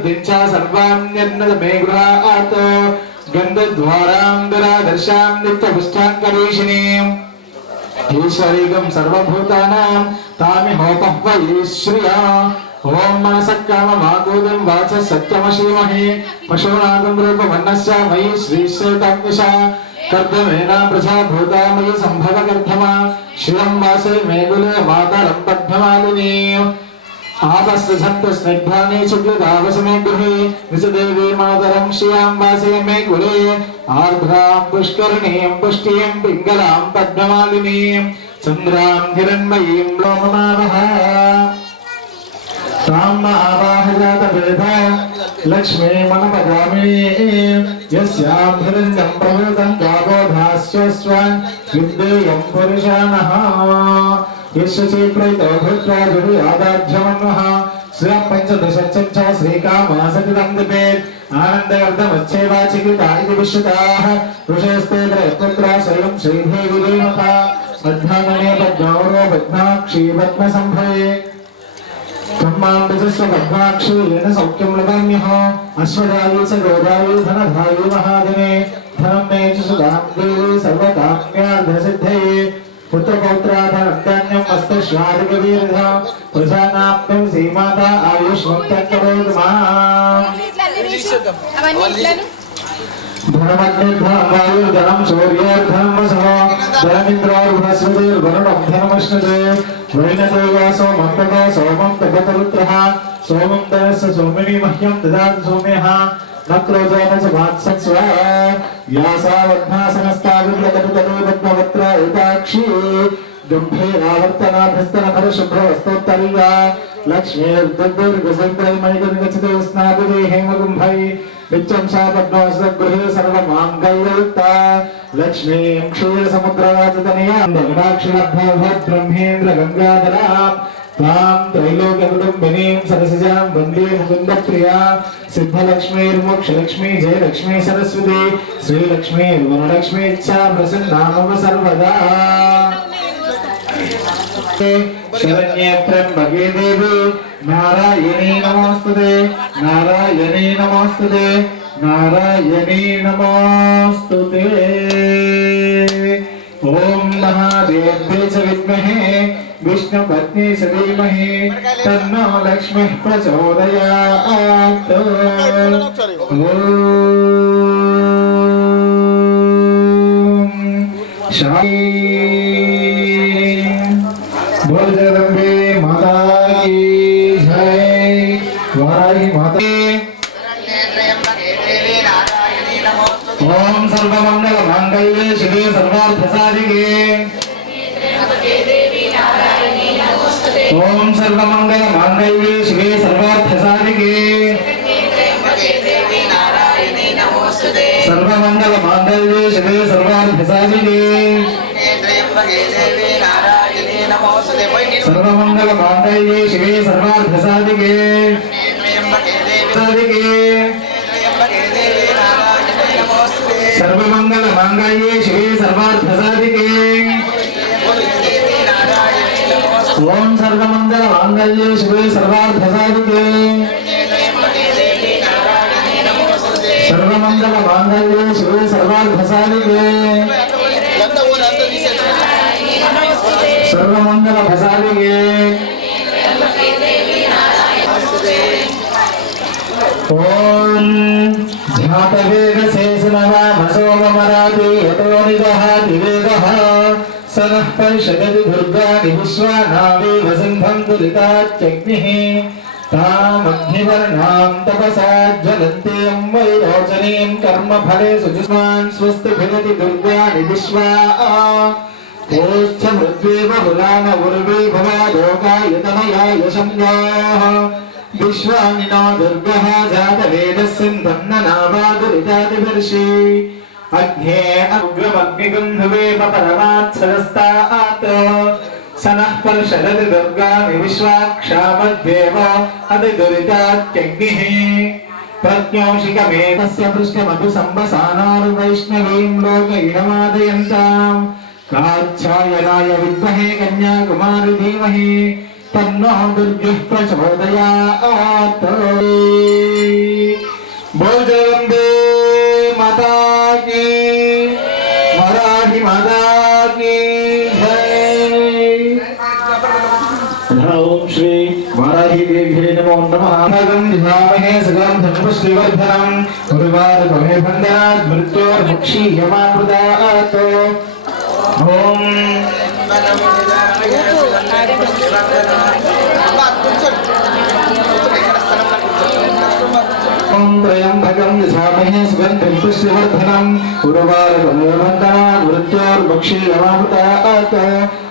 समृद्धिञ्च सर्वाण्यर्नदमे गृहात् गन्धद्वाराम्बरादर्शां नित्यपुष्टाङ्करीषिणीम् ईश्वरीगं सर्वभूतानां तामिहोपह्वये श्रिया ओम मनसः काममागोदं वाचः सत्यमशीमहे पशूनागं रूपमन्नस्य मयि श्रीश्रेतज्ञशा कर्दमेना प्रजा भूता मयि सम्भवकर्धमा श्रियं वासे मेघुले मातरं पद्ममालिनी आपस्तसन्त स्निग्धानि चुक्लदावसमे गृहे निजदेवी मातरं श्रियां वासे मेघुले आर्द्रां पुष्करणीं पुष्टिं पिङ्गलां पद्ममालिनीं चन्द्रां हिरण्मयीं लोममावः लक्ष्मी मनपगामिनी यस्यां हिरण्यं प्रभृतं गावोधास्यस्वान् विद्येयं पुरुषाणः यस्य चेप्रैतो भूत्वा जुहुयादाढ्यमन्वः श्रियं पञ्चदशच्च श्रीकामासतितं दिपेत् आनन्दवर्धमच्छेवाचिकिता इति विश्रुताः ऋषयस्ते त्रयत्रा स्वयं श्रीदेवी देवता पद्मानने पद्मावरो पद्माक्षी पद्मसम्भवे ब्रह्मांडस्य पद्माक्षी येन सौख्यं लगाम्यः अश्वदायी च गोदायी धनधायी महादिने धनं मे च सुधां देवी सर्वकाम्यार्थसिद्धये पुत्रपौत्राधनधान्यम् अस्तश्वादिकवीर्धा प्रजानाप्तं श्रीमाता आयुष्मन्तं माम् धनमग्निर्धनं सूर्यर्धनं वसः धनमिन्द्रोर्बृहस्पतिर्वरुणं धनमश्नुते वैनदेवासो मन्तको सोमं तपतरुत्रः सोमं धनस्य सोमिनी मह्यं ददातु सोम्यः न क्रोधेन च वात्सत्स्व व्यासावध्नासनस्ताविर्लकटुतनु पद्मवक्त्र एताक्षी गम्भीरावर्तनाभस्तनभरशुभ्रवस्तोत्तरीया लक्ष्मीर्दुर्गसैत्रैमणिगर्गचिते स्नादिरे हेमकुम्भै नित्यं सा पद्मवस्त्रगृहे सर्वमाङ्गल्ययुक्ता लक्ष्मीं क्षीरसमुद्रराजतनयां दगडाक्षिलब्धवद्ब्रह्मेन्द्र गङ्गाधरां तां त्रैलोक्यकुटुम्बिनीं सरसिजां वन्दे मुकुन्दप्रियां सिद्धलक्ष्मीर्मोक्षलक्ष्मी जयलक्ष्मी सरस्वती श्रीलक्ष्मीर्वरलक्ष्मी इच्छा प्रसन्ना मम सर्वदा शरण्ये त्र्यम्बके देवी नारायणी नमोस्तुते नारायणी नमोस्तुते नारायणी नमोस्तुते ओम महादेव्यै च विद्महे विष्णुपत्नी च धीमहि तन्नो लक्ष्मीः प्रचोदयात् शान्ति बोल जगदम्बे माता की जय वाराही माता ओम सर्वमंगल मांगल्ये शिवे सर्वार्थ साधिके ओम सर्वमंगल मांगल्ये शिवे सर्वार्थ साधिके सर्वमंगल मांगल्ये शिवे सर्वार्थ साधिके सर्वमंगल मांगल्ये शिवे सर्वार्थ साधिके सर्वमंगल मांगल्ये शिवे सर्वार्थ साधिके ओम सर्वमंगल मांगल्ये शिवे सर्वार्थ साधिके सर्वमंगल मांगल्ये शिवे सर्वार्थ साधिके सर्वमंगल साधिके ओम ध्यातवेगशेषनवामसोमराति यतो निदहाति वेगः सनः परिषदति दुर्गाणि विश्वानावे वसन्तं दुरितात्यग्निः तामग्निवर्णां तपसा ज्वलन्तीं वैरोचनीं कर्मफले सुजुष्मान् स्वस्तिभिरति दुर्गाणि विश्वा ओष्ठमृद्वेव हुलाम उर्वे भवादोकायतनयाय शम्याः विश्वानि नो दुर्गः जातवेदस्सिन्धन्ननावादुरितादिवर्षि अग्ने अग्रमग्निगन्धुवेव परमात्सरस्तात् सनः पर्षदति दुर्गाणि विश्वाक्षामद्देव अतिदुरितात्यग्निः प्रज्ञोषिकमेतस्य पृष्ठमपि सम्भसानार्वैष्णवीं लोकइडमादयन्ताम् काच्छायनाय विद्महे कन्याकुमारी धीमहि तन्नो दुर्गः प्रचोदयात्। बोल जगदम्बे माता की, वराही माता की जय। ओम श्री वाराही देवी नमो नमः। भगं ध्यामहे सगं धर्मश्रीवर्धनं उर्वारुकमे बन्धनात् मृत्योर्मुक्षीयमामृतात्। ओम त्र्यंबकं यजामहे सुगन्धिं पुष्टिवर्धनम् उर्वारुकमे बन्धनात् मृत्योर्मुक्षीयमामृतात्।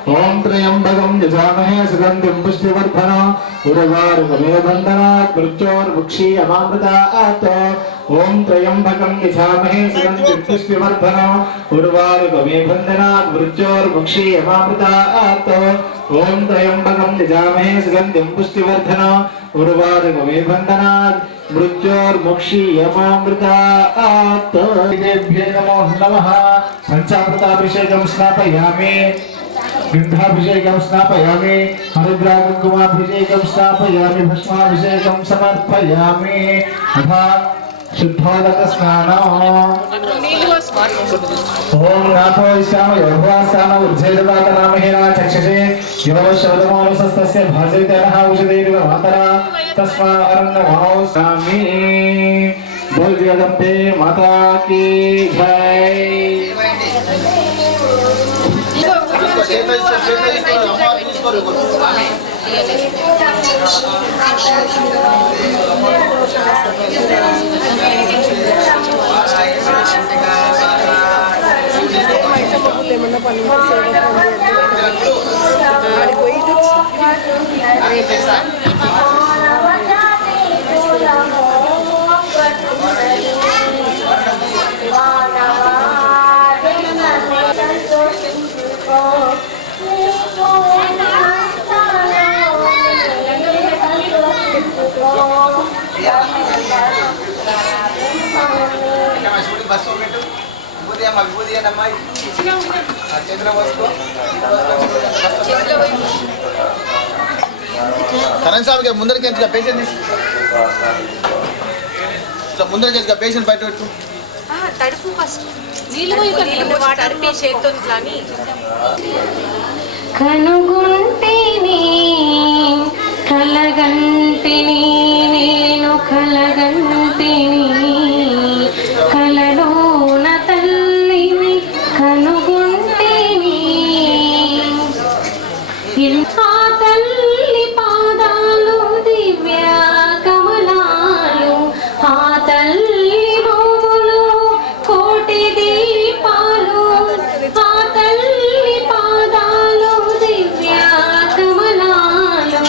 ओम त्र्यंबकं यजामहे सुगन्धिं पुष्टिवर्धनम् उर्वारुकमे बन्धनात् मृत्योर्मुक्षीयमामृतात्। ओम त्र्यंबकं यजामहे सुगन्धिं पुष्टिवर्धनम् उर्वारुकमे बन्धनात् मृत्योर्मुक्षीयमामृतात्। ओम त्र्यंबकं यजामहे सुगन्धिं पुष्टिवर्धनम् उर्वारुकमे बन्धनात् मृत्योर्मुक्षीयमामृतात्। देव्यै नमो नमः। पंचामृताभिषेकं स्नापयामि, गन्धाभिषेकं स्नापयामि, हरिद्राकुङ्कुमाभिषेकं स्नापयामि, भस्माभिषेकं समर्पयामि। अथा शुद्धोदक स्नानम्। ओम नाथो इष्टाम योगवास्ताम उज्जैदवात नामहेना चक्षसे योगशब्दमोनुसस्तस्य भाजयतेनः औषधेरिव मातरा तस्मा अरण्यमहो स्वामी। बोल जगदम्बे माता की जय। కరణ్ సార్ ముందరికి ఎంత పేషెంట్ ముందరికి ఎంత పేషెంట్ బయట పెట్టు తడుపు ఫస్ట్ నీళ్ళు వాటర్ మీ చేతితో ఇట్లాని కనుగుంటేనే కలగంటిని నేను కలగంటిని కలలోన తల్లిని కనుగుంటేని ఆ తల్లి పాదాలు దివ్య కమలాలు ఆ తల్లి నోములు కోటి దీపాలు ఆ తల్లి పాదాలు దివ్య కమలాలు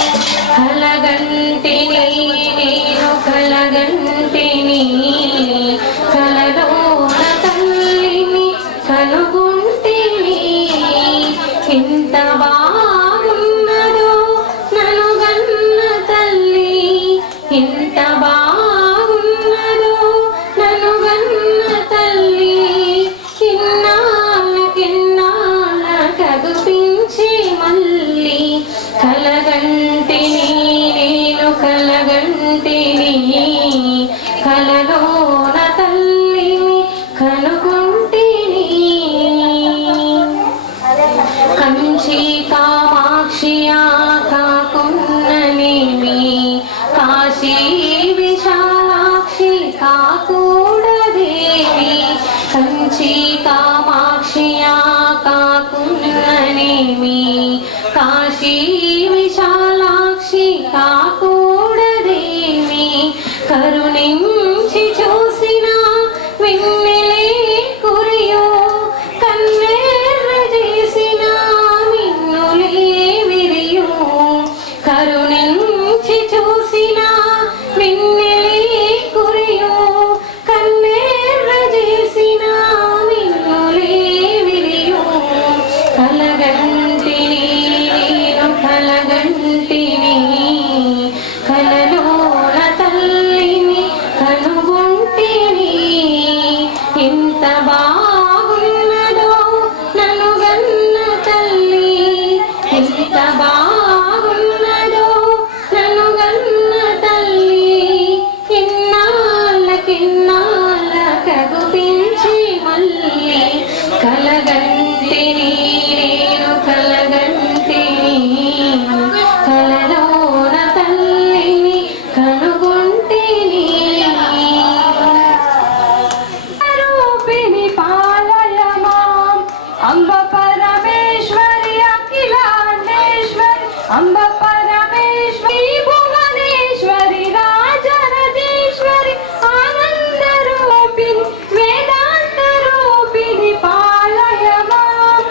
కలగంటిని నేను కలగంటిని కలలోన తల్లిని కనుగుంటిని ఇంత బాగున్నదో ననుగన్న తల్లి ఇంత బాగున్నదో ననుగన్న తల్లి ఇన్నాళ్ళకిన్నాళ్ళ కగుపించి మళ్ళీ కలగంటిని నేను కలగంటిని కలలోన తల్లిని కనుగొంటిని కంచి కామాక్షియా కాకున్ననేమి కాశీ విశాలాక్షి కాకూడదేవి కంచి కామాక్షియా కాకున్ననేమి కాశీ విశాలాక్షి కాకూడదేవి కరుణించి చూసిన వెన్నెలే కురియో కన్నెర్ర చేసిన మిన్నులే విరియో కరుణించి చూసిన వెన్నెలే కురియో కన్నెర్ర చేసిన మిన్నులే విరియో కలగంటిని నేను కలగంటిని కలలోన తల్లిని కను అంబ పరమేశ్వరి భువనేశ్వరి రాజరాజేశ్వరి ఆనంద రూపిణి వేదాంత రూపిణి పాలయ మాం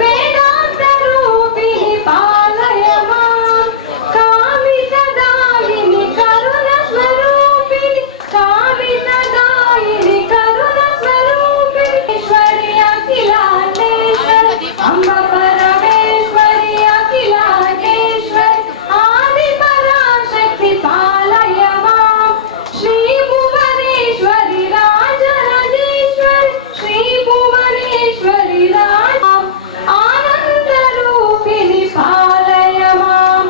వేదాంత రూపిణి పాలయ మాం కామిత దాయిని కరుణ స్వరూపిణి కామిత దాయిని కరుణ స్వరూపిణి ఈశ్వరి అఖిలాండేశ్వరి అంబ పరమేశ్వరి అఖిలాండేశ్వరి ఆది పరాశక్తి పాలయ మాం శ్రీ భువనేశ్వరి రాజరాజేశ్వరి శ్రీ భువనేశ్వరి ఆనంద రూపిణి పాలయ మాం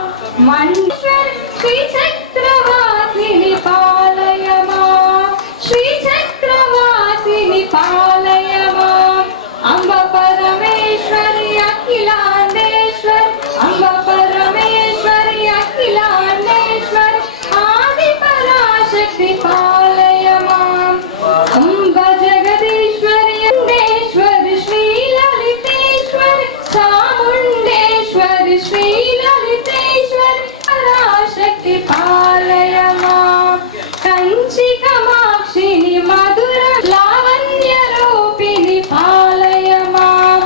మండేశ్వరి శ్రీ చక్రవాసిని పాలయ మాం శ్రీ చక్రవాసిని పాలయ మాం అంబ పరమేశ్వరి అఖిలాండేశ్వరి అంబ పరమేశ్వరి అఖిలాండేశ్వరి ఆది పరాశక్తి పాలయ మాం అంబ జగదీశ్వరి అండేశ్వరి శ్రీ లలితేశ్వరి చాముండేశ్వరి శ్రీ లలితేశ్వరి పరాశక్తి పాలయ మాం కంచి కామాక్షిని మధుర లావణ్య రూపిణి పాలయ మాం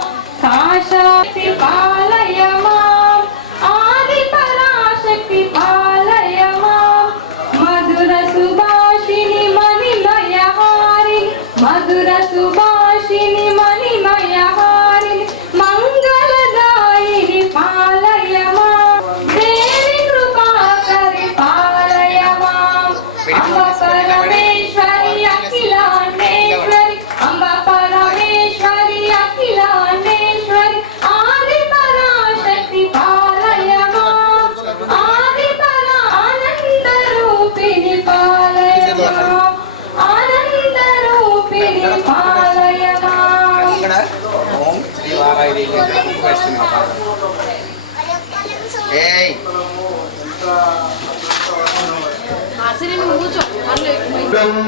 కాశక్తి పాలయ మాం ఆది పరాశక్తి పాలయ మాం మధుర సుభాషిని మణిమయ హారిణి మధుర సుభాషిని మణిమయ హారిణి మంగళదాయిని పాలయ మాం దేవి కృపాకరి పాలయ మాం అంబ పరమేశ్వరి అఖిలాండేశ్వరి అంబ పరమేశ్వరి అఖిలాండేశ్వరి ఆది పరాశక్తి పాలయ మాం ఆది ఆనంద రూపిణి పాలయ మాం ఆనంద రూపిణి పాలయ మాం ఇక్కడ ఓం శ్రీ వారాహిదేవి అని బుక్ వేస్తున్నాం. ఏయ్ అసలు నువ్వు కూర్చో వాళ్ళు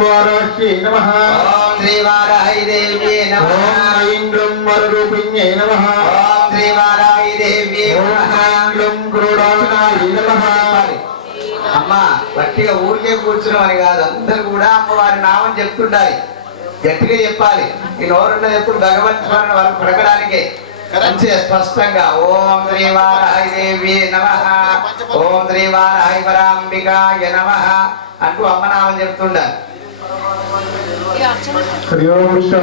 వారాహ్యై నమః ఓం శ్రీ వారాహిదేవ్యే నమః. ఐంద్రం వరరూపిణ్యై నమః ఓం శ్రీ వారాహిదేవ్యే నమః. ఐంద్రం క్రోడాసనాయ నమః అమ్మ గట్టిగా ఊరికే కూర్చున్నామని కాదు, అందరూ కూడా అమ్మవారి నామం చెప్తుండాలి, గట్టిగా చెప్పాలి. ఈ నోరున్నది ఎప్పుడు భగవత్ స్మరణ వరకు పడకడానికే మంచిగా స్పష్టంగా ఓం శ్రీ వారాహిదేవ్యే నమః ఓం శ్రీ వారాహి పరాంబికాయ నమః అంటూ అమ్మనామం చెప్తుండాలి. ఇక అర్చన హరి ఓం విష్ణు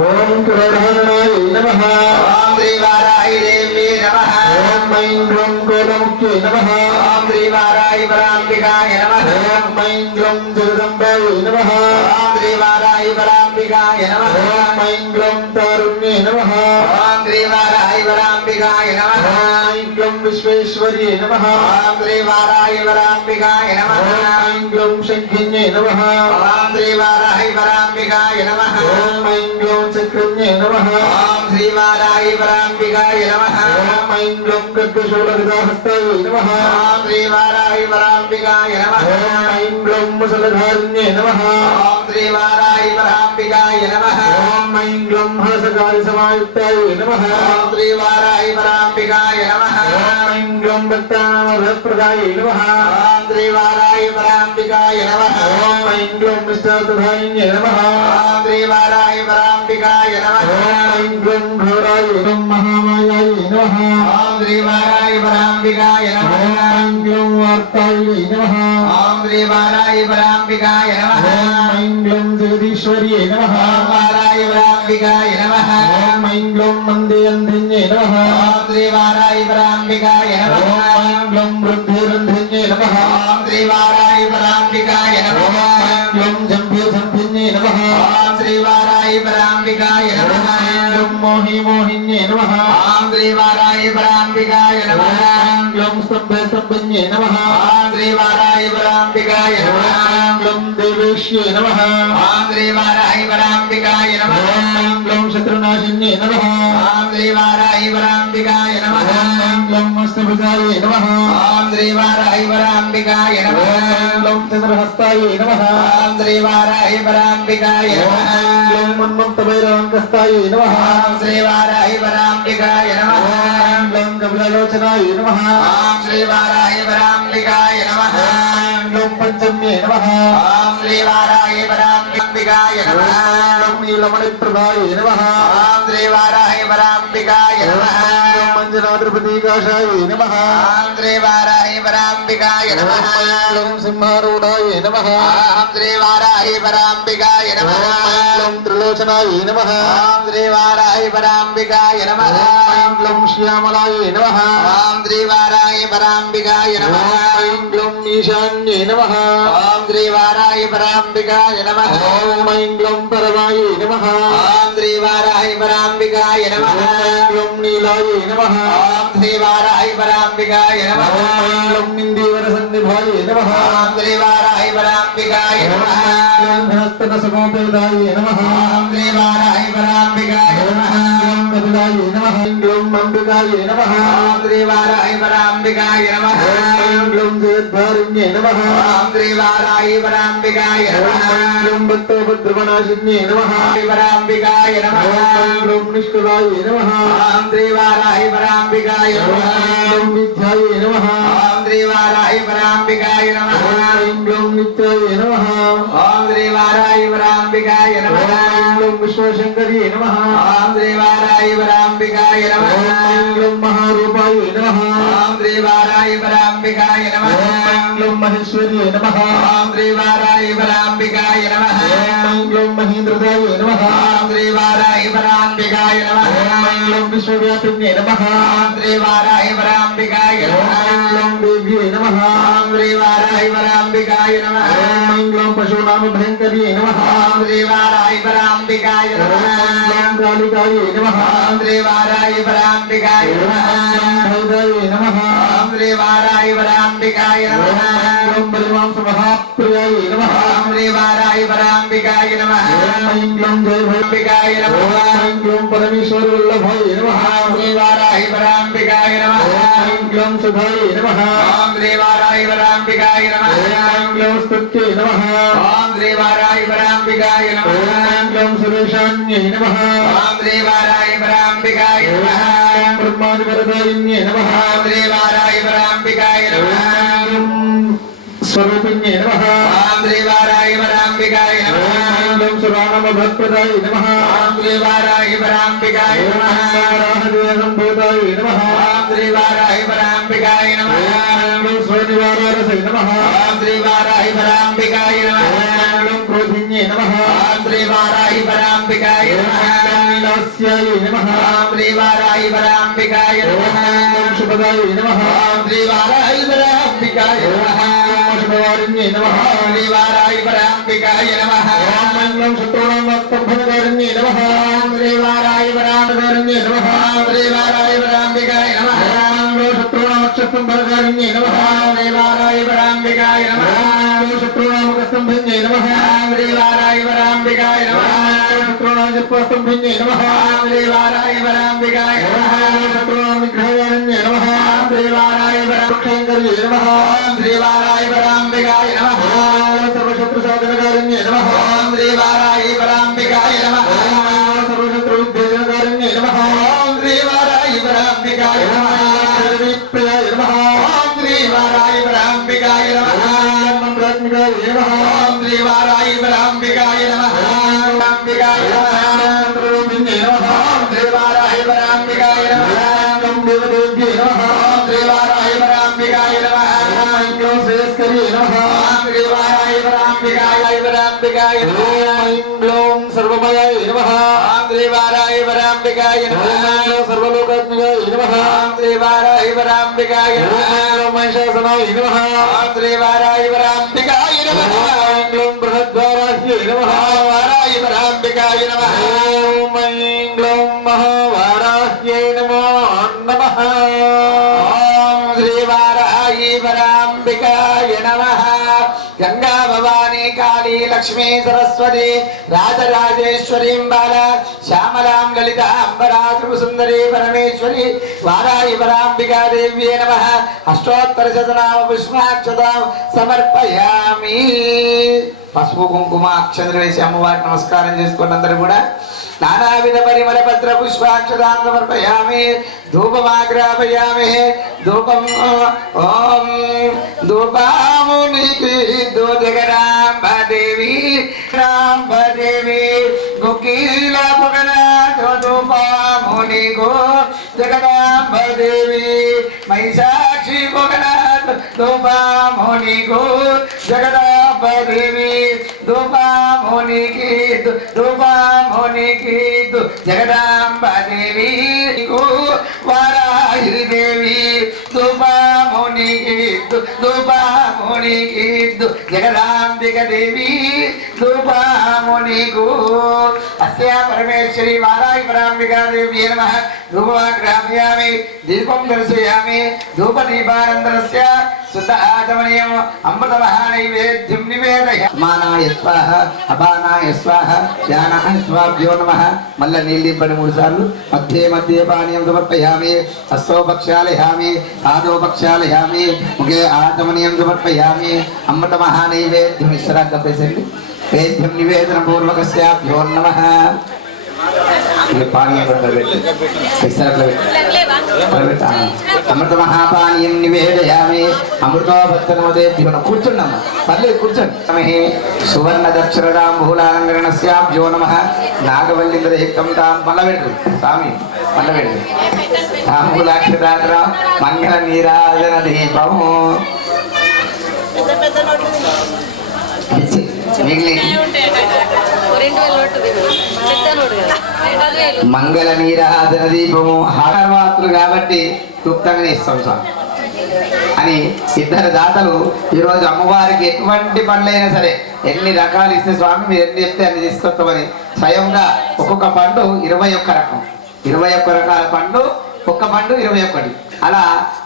ఓం క్రోడాసనాయ నమః ఓం శ్రీ వారాహిదేవ్యే నమః ఓం ఐంద్రం క్రోడముఖ్యై నమః ఓం శ్రీ వారాహి పరాంబికాయ నమః ఓం ఐంద్రం జగదంబాయ నమః ఓం శ్రీ వారాహి పరాంబికాయ నమః ఓం ఐంద్రం తారుణ్యై నమః ఓం శ్రీ వారాహి పరాంబికాయ నమః ఐంద్రం విశ్వేశ్వర్యై నమః ఓం శ్రీ వారాహి పరాంబికాయ నమః ఐంద్రం శంఖిన్యై నమః ఓం శ్రీ వారాహి పరాంబికాయ నమః ఓం ఐంద్రం చక్రన్యై నమః ఓం శ్రీ వారాహి పరాంబికాయ నమః ఓం ఐంద్రం ఖడ్గశూలగదాహస్తాయ నమః ఓం శ్రీ వారాహి పరాంబికాయ నమః ఓం ఐంద్రం ముసలధారిణ్యై నమః ఓం శ్రీ వారాహి పరాంబికాయ నమః ఓం ఐంద్రం హసకాయ సమాయుక్తాయ నమః ఓం శ్రీ వారాహి పరాంబికాయ నమః ఓం ఐంద్రం భక్తానామృతప్రదాయ నమః ఓం శ్రీ వారాహి పరాంబికాయ నమః ఓం ఐంద్రం నిష్ఠార్థధాయిన్యై నమః ఓం శ్రీ వారాహి పరాంబికాయ నమః ఓం ఐంద్రం ఘోరాయ మహామాయాయ నమః ఓం శ్రీ వారాహి పరాంబికాయ నమః ఓం ఐంద్రం వార్తాయ నమః ఓం శ్రీ వారాహి పరాంబికాయ నమః ఓం ఐంద్రం జగదీశ్వర్యై నమః ఓం వారాహి పరాంబికాయ నమః ఓం ఐంద్రం మందేయంధిన్యై నమః ఓం శ్రీ వారాహి పరాంబికాయ నమః ఓం ఐంద్రం వృద్ధిరంధిన్యై నమః ఓం శ్రీ వారాహి పరాంబికాయ ఓం నమః ఐంద్రం జంభ్యజంభిన్యై నమః ఓం శ్రీ వారాహి పరాంబికాయ నమః ఐంద్రం మోహిమోహిన్యై నమః ఓం శ్రీ వారాహి పరాంబికాయ నమః ఐంద్రం స్తంభస్తంభన్యై నమః ఓం శ్రీ వారాహి పరాంబికాయ నమః ఐంద్రం దేవేశ్యై నమః ఓం శ్రీ వారాహి పరాంబికాయ నమః ఓం ఐంద్రం శత్రునాశిన్యై నమః ఓం శ్రీ వారాహి పరాంబికాయ నమః ఓం ఐంద్రం అష్టభుజాయ నమః ఓం శ్రీ వారాహి పరాంబికాయ నమః ఓం ఐంద్రం చంద్రహస్తాయ నమః ఓం శ్రీ వారాహి పరాంబికాయ ఓం నమః ఐంద్రం మన్మంతభైరవంకస్తాయ నమః ఓం శ్రీ వారాహి పరాంబికాయ నమః ఓం ఐంద్రం కపిలాలోచనాయ నమః ఓం శ్రీ వారాహి పరాంబికాయ నమః ఓం పంచమ్యే నమః ఓం శ్రీ వారాహి పరాంబికాయ నమః ఓం నీలమణిప్రభాయ నమః ఓం శ్రీ వారాహి పరాంబికాయ నమః ఓం మంజనాద్రిపతికాశాయ నమః ఓం శ్రీ వారాహి పరాంబికాయ నమః ఓం సింహారూఢాయ నమః ఓం శ్రీ వారాహి పరాంబికాయ నమః ఓం త్రిలోచనాయ నమః ఓం శ్రీ వారాహి పరాంబికాయ నమః ఓం శ్యామలాయ నమః ఓం శ్రీ వారాహి పరాంబికాయ నమః ఓం ఈశాన్యే నమః ఓం శ్రీ వారాహి పరాంబికాయ నమః ఓం పరమాయ నమః ఓం శ్రీ వారాహి పరాంబికాయ నమః ఓం నీలాయ నమః ఓం శ్రీ వారాహి పరాంబికాయ నమః ఓం ఇందీవర సన్నిభాయ నమః ఓం శ్రీ వారాహి పరాంబికాయ నమః ఓం హస్తన సమోపేదాయ నమః ఓం శ్రీ వారాహి పరాంబికాయ నమః ఓం కపిలాయ నమః ఓం అంబికాయ నమః ఓం శ్రీ వారాహి పరాంబికాయ నమః ఓం జయద్వారిణ్యే నమః ఓం శ్రీ వారాహి పరాంబికాయ నమః ఓం భక్తోపద్రవనాశిన్యే నమః పరాంబికాయ నమః ఓం నిష్ఠురాయ నమః ఓం శ్రీ వారాహి పరాంబికాయ నమః ఓం విద్యాయ నమః ఓం శ్రీ వారాహి పరాంబికాయ నమః ఓం నిత్యాయ నమః ఓం శ్రీ వారాహి పరాంబికాయ నమః ఓం విశ్వశంకర్యే నమః ఓం శ్రీ వారాహి పరాంబికాయ నమః ఓం మహారూపాయ నమః ఓం శ్రీ వారాహి పరాంబికాయ నమః ఓం మహేశ్వర్యే నమః ఓం శ్రీ వారాహి పరాంబికాయ నమః ఓం మహేంద్రదాయ నమః ఓం శ్రీ వారాహి పరాంబికాయ నమః ఓం విశ్వవ్యాపిన్యే నమః ఓం శ్రీ వారాహి పరాంబికాయ నమః ఓం దేవ్యే నమః ఓం శ్రీ వారాహి పరాంబికాయ నమః ఓం పశూనామ భయంకర్యే నమః ఓం శ్రీ వారాహి పరాంబికాయ నమః ఓం కాళికాయే నమః ఓం శ్రీ వారాహి పరాంబికాయ నమః భైదాయే నమః ఓం శ్రీ వారాహి పరాంబికాయ నమః ఓం బలిమాంస మహాప్రియాయే నమః ఓం శ్రీ వారాహి పరాంబికాయ నమః ఓం జయ అంబికాయ నమః ఓం పరమేశ్వర వల్లభాయ నమః ఓం శ్రీ వారాహి పరాంబికాయ నమః ఓం సుధాయ నమః ఓం శ్రీ వారాహి పరాంబికాయ నమః ఓం స్తుత్యే నమః ఓం శ్రీ వారాహి పరాంబికాయ నమః ఓం సురేశాన్యే నమః ఓం శ్రీ వారాహి పరాంబికాయ నమః ఓం బ్రహ్మాదివరదాయిన్యే నమః ఓం శ్రీ వారాహి పరాంబికాయ నమః ఓం స్వరూపిణ్యే నమః ఓం శ్రీ వారాహి పరాంబికాయ నమః ఓం సురాణమభక్పదాయ నమః ఓం శ్రీ వారాహి పరాంబికాయ నమః రాహదేవంభూతాయ నమః ఓం శ్రీ వారాహి పరాంబికాయ నమః ఓం స్వనివారారసై నమః ఓం శ్రీ వారాహి పరాంబికాయ నమః ఓం క్రోధిన్యే నమః ఓం శ్రీ వారాహి పరాంబికాయ నమః లాస్యాయ నమః ఓం శ్రీ వారాహి పరాంబికాయ నమః ఓం శుభదాయ నమః ఓం శ్రీ వారాహి పరాంబికాయ నమః ఓం శుభవారిణ్యే నమః ఓం శ్రీ వారాహి పరాంబికాయ నమః ఓం మంగళం శత్రుణామస్తంభనకారిణ్యే నమః ఓం శ్రీ వారాహి పరాంబికాయ నమః ఓం శ్రీ వారాహి పరాంబికాయ నమః ఓం శత్రుణామక్షస్తంభనకారిణ్యే నమః ఓం శ్రీ వారాహి పరాంబికాయ నమః ఓం శత్రుణామకస్తంభన్యే నమః ఓం శ్రీ వారాహి పరాంబికాయ నమః ఓం శత్రుణాజస్వాస్తంభన్యే నమః ఓం శ్రీ వారాహి పరాంబికాయ నమః ఓం శత్రుణామిగ్రహయారిణ్యే నమః ఓం శ్రీ వారాహి పరాక్షయంకర్యే నమః ఓం శ్రీ వారాహి పరాంబికాయ నమః ఓం సర్వశత్రుసాధనకారిణ్యే నమః ఓం శ్రీ వారాహి పరాంబికాయ నమః ఓం సర్వశత్రువిద్వేషణకారిణ్యే నమః ఓం శ్రీ వారాహి పరాంబికాయ నమః ప్రియాయ నమః ఓం శ్రీ వారాహి పరాంబికాయ నమః ఓం మంత్రాత్మికాయ నమః ఓం శ్రీ వారాహి పరాంబికాయ నమః పరాంబికాయ నమః మంత్రరూపిణ్యే నమః ఓం శ్రీ వారాహి పరాంబికాయ నమః ఓం దేవదేవ్యే నమః ఓం శ్రీ వారాహి పరాంబికాయ నమః ఓం శ్రేయస్కర్యే నమః ఓం శ్రీ వారాహి పరాంబికాయ నమః ఓం సర్వమయాయ నమః ఓం శ్రీ వారాహి పరాంబికాయ నమః ఓం సర్వలోకాత్మికాయ నమః ఓం శ్రీ వారాహి పరాంబికాయ నమః ఓం మహిషాసనాయ నమః ఓం శ్రీ వారాహి పరాంబికాయ నమః ఓం బృహద్వారాహ్యే నమః ఓం వారాహి పరాంబికాయ నమః ఓం ఐం మహావారాహ్యే నమో నమః ఓం శ్రీ వారాహి పరాంబికాయ నమః గంగా భవానీ కాళీ లక్ష్మీ సరస్వతి రాజరాజేశ్వరీం బాల శ్యామలాం లలిత అంబరా త్రిపుసుందరీ పరమేశ్వరి వారాహి పరాంబికా దేవ్యే నమః అష్టోత్తర శతనామ పుష్పాక్షతాం సమర్పయామి. పసుపు కుంకుమ అక్షంతలు వేసి అమ్మవారికి నమస్కారం చేసుకోండి అందరూ కూడా. नानाविध परिमल पत्र पुष्पाक्षतां समर्पयामि धूपमाग्रापयामि धूपम ओम धूपामुनिकी दो जगदांब देवी राम देवी गोकील भगनाथ धूपामुनि को जगदांब देवी महिषाक्षी भगनाथ धूपामुनि को जगदांब देवी धूपामुनि की जगदांब देवी को वाराही देवी धूपामुनि की जगदांबिका देवी धूपामुनि को अस्या परमेश्वरी वाराही परांबिका देवी नमः धूपमाग्रापयामि दीपं दर्शयामि धूपदीपानन्तरस्य शुद्ध आचमनीयम् अमृतमहानैवेद्यं निवेदयामि मानाय स्वाहा अपानाय स्वाहा ध्यानाय स्वाभ्यो नमः मल्ल नीली 13 सार्लु मध्ये मध्ये पानीयं समर्पयामि हस्तो पक्षालयामि पादो पक्षालयामि मुखे आचमनीयं समर्पयामि अमृतमहानैवेद्यं श्राद्धपेसंడి वेद्यं निवेदन पूर्वकस्याभ्यो नमः पानीयं अमृत महापानीयं निवेदयामि अमृतोपत्तनोदेभ्यो కూర్చున్నాం పర్లేదు కూర్చోండి సువర్ణ దక్షిణాంబూలాలంకరణస్యాభ్యో నమః నాగవల్లింద్రయుక్తం తాం మల్లవెడు స్వామి మల్లవెడు తాంబూలాక్షరాత్ర మంగళ నీరాజన దీపము మంగళ నీరాజన దీపము హారవాతులు కాబట్టి క్లుప్తంగానే ఇస్తాం స్వామి అని ఇద్దరు దాతలు ఈరోజు అమ్మవారికి ఎటువంటి పండ్లైనా సరే ఎన్ని రకాలు ఇస్తే స్వామి మీరు ఎన్ని చెప్తే అన్ని తీసుకొస్తామని స్వయంగా ఒక్కొక్క పండు 21 రకం 21 రకాల పండు ఒక్క పండు 21 అలా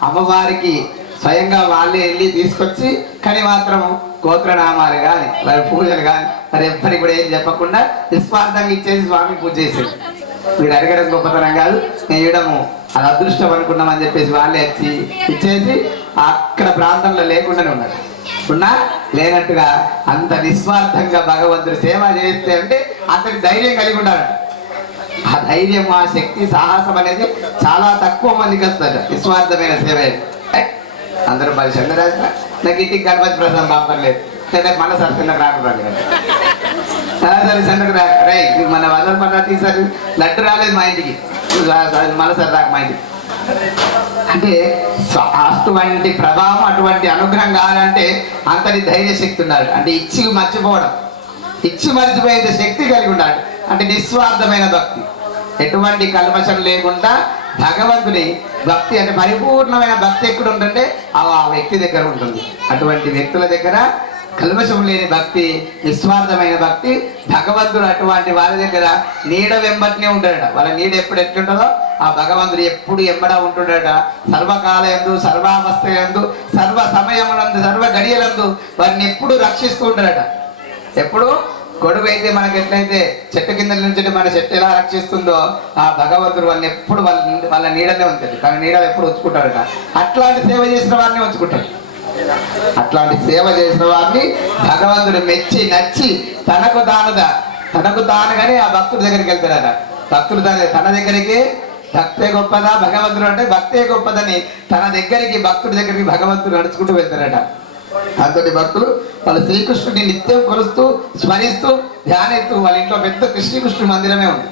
అమ్మవారికి స్వయంగా వాళ్ళే వెళ్ళి తీసుకొచ్చి కానీ మాత్రం గోత్రనామాలు కానీ వారి పూజలు కానీ మరి ఎవ్వరికి కూడా ఏం చెప్పకుండా నిస్వార్థంగా ఇచ్చేసి స్వామి పూజ చేసేది మీరు అడగడం గొప్పతనం కాదు నేను ఇవ్వడము అది అదృష్టం అనుకున్నామని చెప్పేసి వాళ్ళే వచ్చి ఇచ్చేసి అక్కడ ప్రాంతంలో లేకుండానే ఉన్నారు ఉన్నా లేనట్టుగా అంత నిస్వార్థంగా భగవంతుడు సేవ చేస్తే అంటే అంతటి ధైర్యం కలిగి ఉండాలంట ఆ ధైర్యం ఆ శక్తి సాహసం అనేది చాలా తక్కువ మందికి వస్తుంది నిస్వార్థమైన సేవ అందరూ మరి చంద్రరాజు నాకు ఇంటికి గణపతి ప్రసాదం పంపలేదు లేదా మన సార్ చిన్నకు రాకుండా సరే చంద్రకు రే మన వదల పన్న తీసారి లడ్డు రాలేదు మా ఇంటికి మన సార్ రాక మా ఇంటికి అంటే అటువంటి ప్రభావం అటువంటి అనుగ్రహం కావాలంటే అంతటి ధైర్య శక్తి ఉండాలి అంటే ఇచ్చి మర్చిపోవడం ఇచ్చి మర్చిపోయే శక్తి కలిగి ఉండాలి అంటే నిస్వార్థమైన భక్తి ఎటువంటి కల్మషం లేకుండా భగవంతుని భక్తి అంటే పరిపూర్ణమైన భక్తి ఎక్కడ ఉంటుంటే ఆ వ్యక్తి దగ్గర ఉంటుంది అటువంటి వ్యక్తుల దగ్గర కల్మషం లేని భక్తి నిస్వార్థమైన భక్తి భగవంతుడు అటువంటి వాళ్ళ దగ్గర నీడ వెంబటినే ఉంటాడట వాళ్ళ నీడ ఎప్పుడు ఎట్లుంటుందో ఆ భగవంతుడు ఎప్పుడు ఎంబడా ఉంటుండట సర్వకాలయందు సర్వావస్థయందు సర్వ సమయములందు సర్వ గడియలందు వారిని ఎప్పుడు రక్షిస్తూ ఉంటాడట ఎప్పుడు గొడుగు అయితే మనకి ఎట్లయితే చెట్టు కింద నుంచి మన చెట్టు ఎలా రక్షిస్తుందో ఆ భగవంతుడు వాళ్ళని ఎప్పుడు వాళ్ళ నీడనే ఉంటుంది తన నీడలు ఎప్పుడు ఉంచుకుంటాడట అట్లాంటి సేవ చేసిన వారిని ఉంచుకుంటాడు అట్లాంటి సేవ చేసిన వారిని భగవంతుడు మెచ్చి నచ్చి తనకు తానుగానే ఆ భక్తుడి దగ్గరికి వెళ్తాడట భక్తుడు తన దగ్గరికి భక్తే గొప్పదా భగవంతుడు అంటే భక్తే గొప్పదని తన దగ్గరికి భక్తుడి దగ్గరికి భగవంతుడు నడుచుకుంటూ వెళ్తాడట అంతటి భక్తులు వాళ్ళ శ్రీకృష్ణుడిని నిత్యం కొలుస్తూ స్మరిస్తూ ధ్యానిస్తూ వాళ్ళ ఇంట్లో పెద్ద కృష్ణుడి మందిరమే ఉంది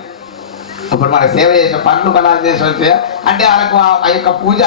అప్పుడు మనకు సేవ చేసిన పండ్లు ఫలాలు చేసి అంటే వాళ్ళకు ఆ యొక్క పూజ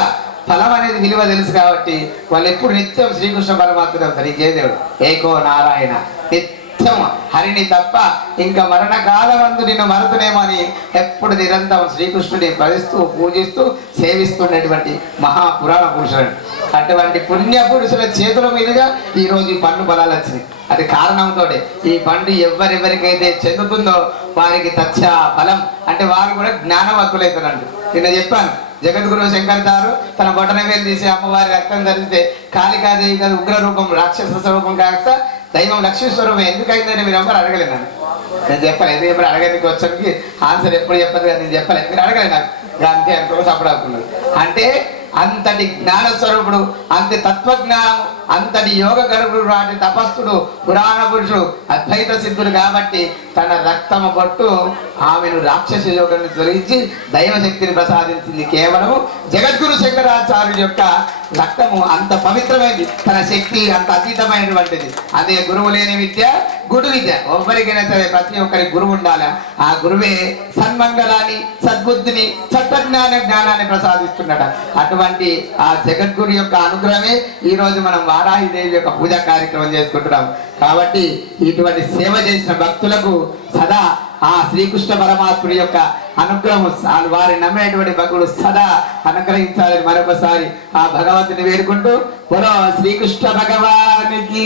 ఫలం అనేది విలువ తెలుసు కాబట్టి వాళ్ళు ఎప్పుడు నిత్యం శ్రీకృష్ణ పరమాత్ముడు అవుతారు ఇంకే దేవుడు ఏకో నారాయణ నిత్యం హరిని తప్ప ఇంకా మరణకాలమందు నిన్ను మరుతునేమని ఎప్పుడు నిరంతరం శ్రీకృష్ణుడిని భరిస్తూ పూజిస్తూ సేవిస్తున్నటువంటి మహాపురాణ పురుషుడు అటువంటి పుణ్య పురుషుల చేతుల మీదుగా ఈరోజు ఈ పండు ఫలాలు వచ్చినాయి అది కారణంతో ఈ పండు ఎవరెవరికైతే చెందుతుందో వారికి తచ్చ ఫలం అంటే వారు కూడా జ్ఞానవంతులైతారంట నిన్న చెప్పాను జగద్గురు శంకర్తారు తన బొటనవేలు తీసి అమ్మవారి రక్తం ధరిస్తే కాళికాదేవి గారి ఉగ్ర రూపం రాక్షస స్వరూపం కాస్త దైవం లక్ష్మీ స్వరూపం ఎందుకైందని మీరు ఎవరు అడగలేదు నేను చెప్పాను ఎందుకు ఎప్పుడు అడగడానికి వచ్చానికి ఆన్సర్ ఎప్పుడు చెప్పదు కదా నేను చెప్పలేదు మీరు అడగలేదు నాకు అంతే అనుకో సపోర్ట్ అవుతున్నారు అంటే అంతటి జ్ఞాన స్వరూపుడు అంతే తత్వజ్ఞానం అంతటి యోగ గర్భుడు నాటి తపస్సుడు పురాణ పురుషుడు అద్వైత సిద్ధుడు కాబట్టి తన రక్తము బొట్టు ఆమెను రాక్షస యోగాన్ని తొలగించి దైవశక్తిని ప్రసాదించింది. కేవలము జగద్గురు శంకరాచార్యుడి యొక్క రక్తము అంత పవిత్రమైనది, తన శక్తి అంత అతీతమైనటువంటిది. అదే గురువు లేని విద్య గుడు విద్య. ఎవరికైనా సరే ప్రతి ఒక్కరికి గురువు ఉండాలి. ఆ గురువే సన్మంగళాన్ని, సద్బుద్ధిని, జ్ఞానాన్ని ప్రసాదిస్తున్నట. అటువంటి ఆ జగద్గురు యొక్క అనుగ్రహమే ఈ రోజు మనం వారాహిదేవి యొక్క పూజా కార్యక్రమం చేసుకుంటున్నాం. కాబట్టి ఇటువంటి సేవ చేసిన భక్తులకు సదా ఆ శ్రీకృష్ణ పరమాత్ముడి యొక్క అనుగ్రహం వారిని నమ్మేటువంటి భక్తుడు సదా అనుగ్రహించాలని మరొకసారి ఆ భగవంతుని వేడుకుంటూ బలో శ్రీకృష్ణ భగవానికి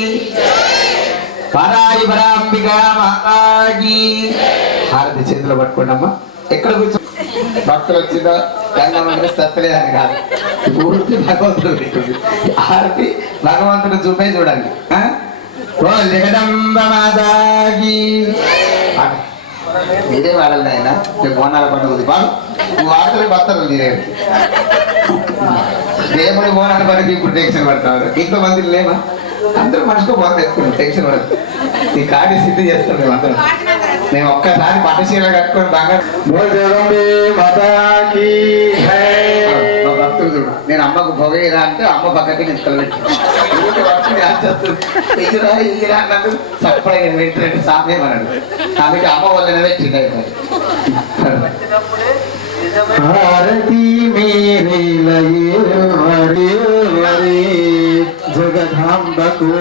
పరాయి పరాంబిక మాతాకి. హారతి చేతిలో పట్టుకోండమ్మా. ఎక్కడ కూర్చో భక్తులు వచ్చిందో గంగమ్మ సత్తలేదని కాదు, పూర్తి భగవంతుడు పెట్టింది. హారతి భగవంతుడు చూపే చూడండి. ఓ జగదంబ మాతాకి. ఇదే వాడాలి ఆయన బోనాల పండుగ బాగు వార్తలు బత్తలు తీరేది. దేవుడు బోనాల పండుగ ఇప్పుడు టెన్షన్ పడతారు. ఇంట్లో మంది లేవా? అందరూ మనిషితో బోనం ఎత్తుకున్నాం, టెన్షన్ పడదు. ఈ కాడి సిద్ధి చేస్తాం మేము అందరం. మేము ఒక్కసారి పట్టుచీర కట్టుకొని బంగారు భక్తులు చూడు. నేను అమ్మకు పొగేరా అంటే అమ్మ పక్కకి నిలుకలు పెట్టి అన్నట్టు సర్ప్రైజ్ పెట్టినట్టు సామ్యం అన్నాడు. కాబట్టి అమ్మ వాళ్ళని పెట్టిండు. హారతి మేరే లయే జగదాంబకు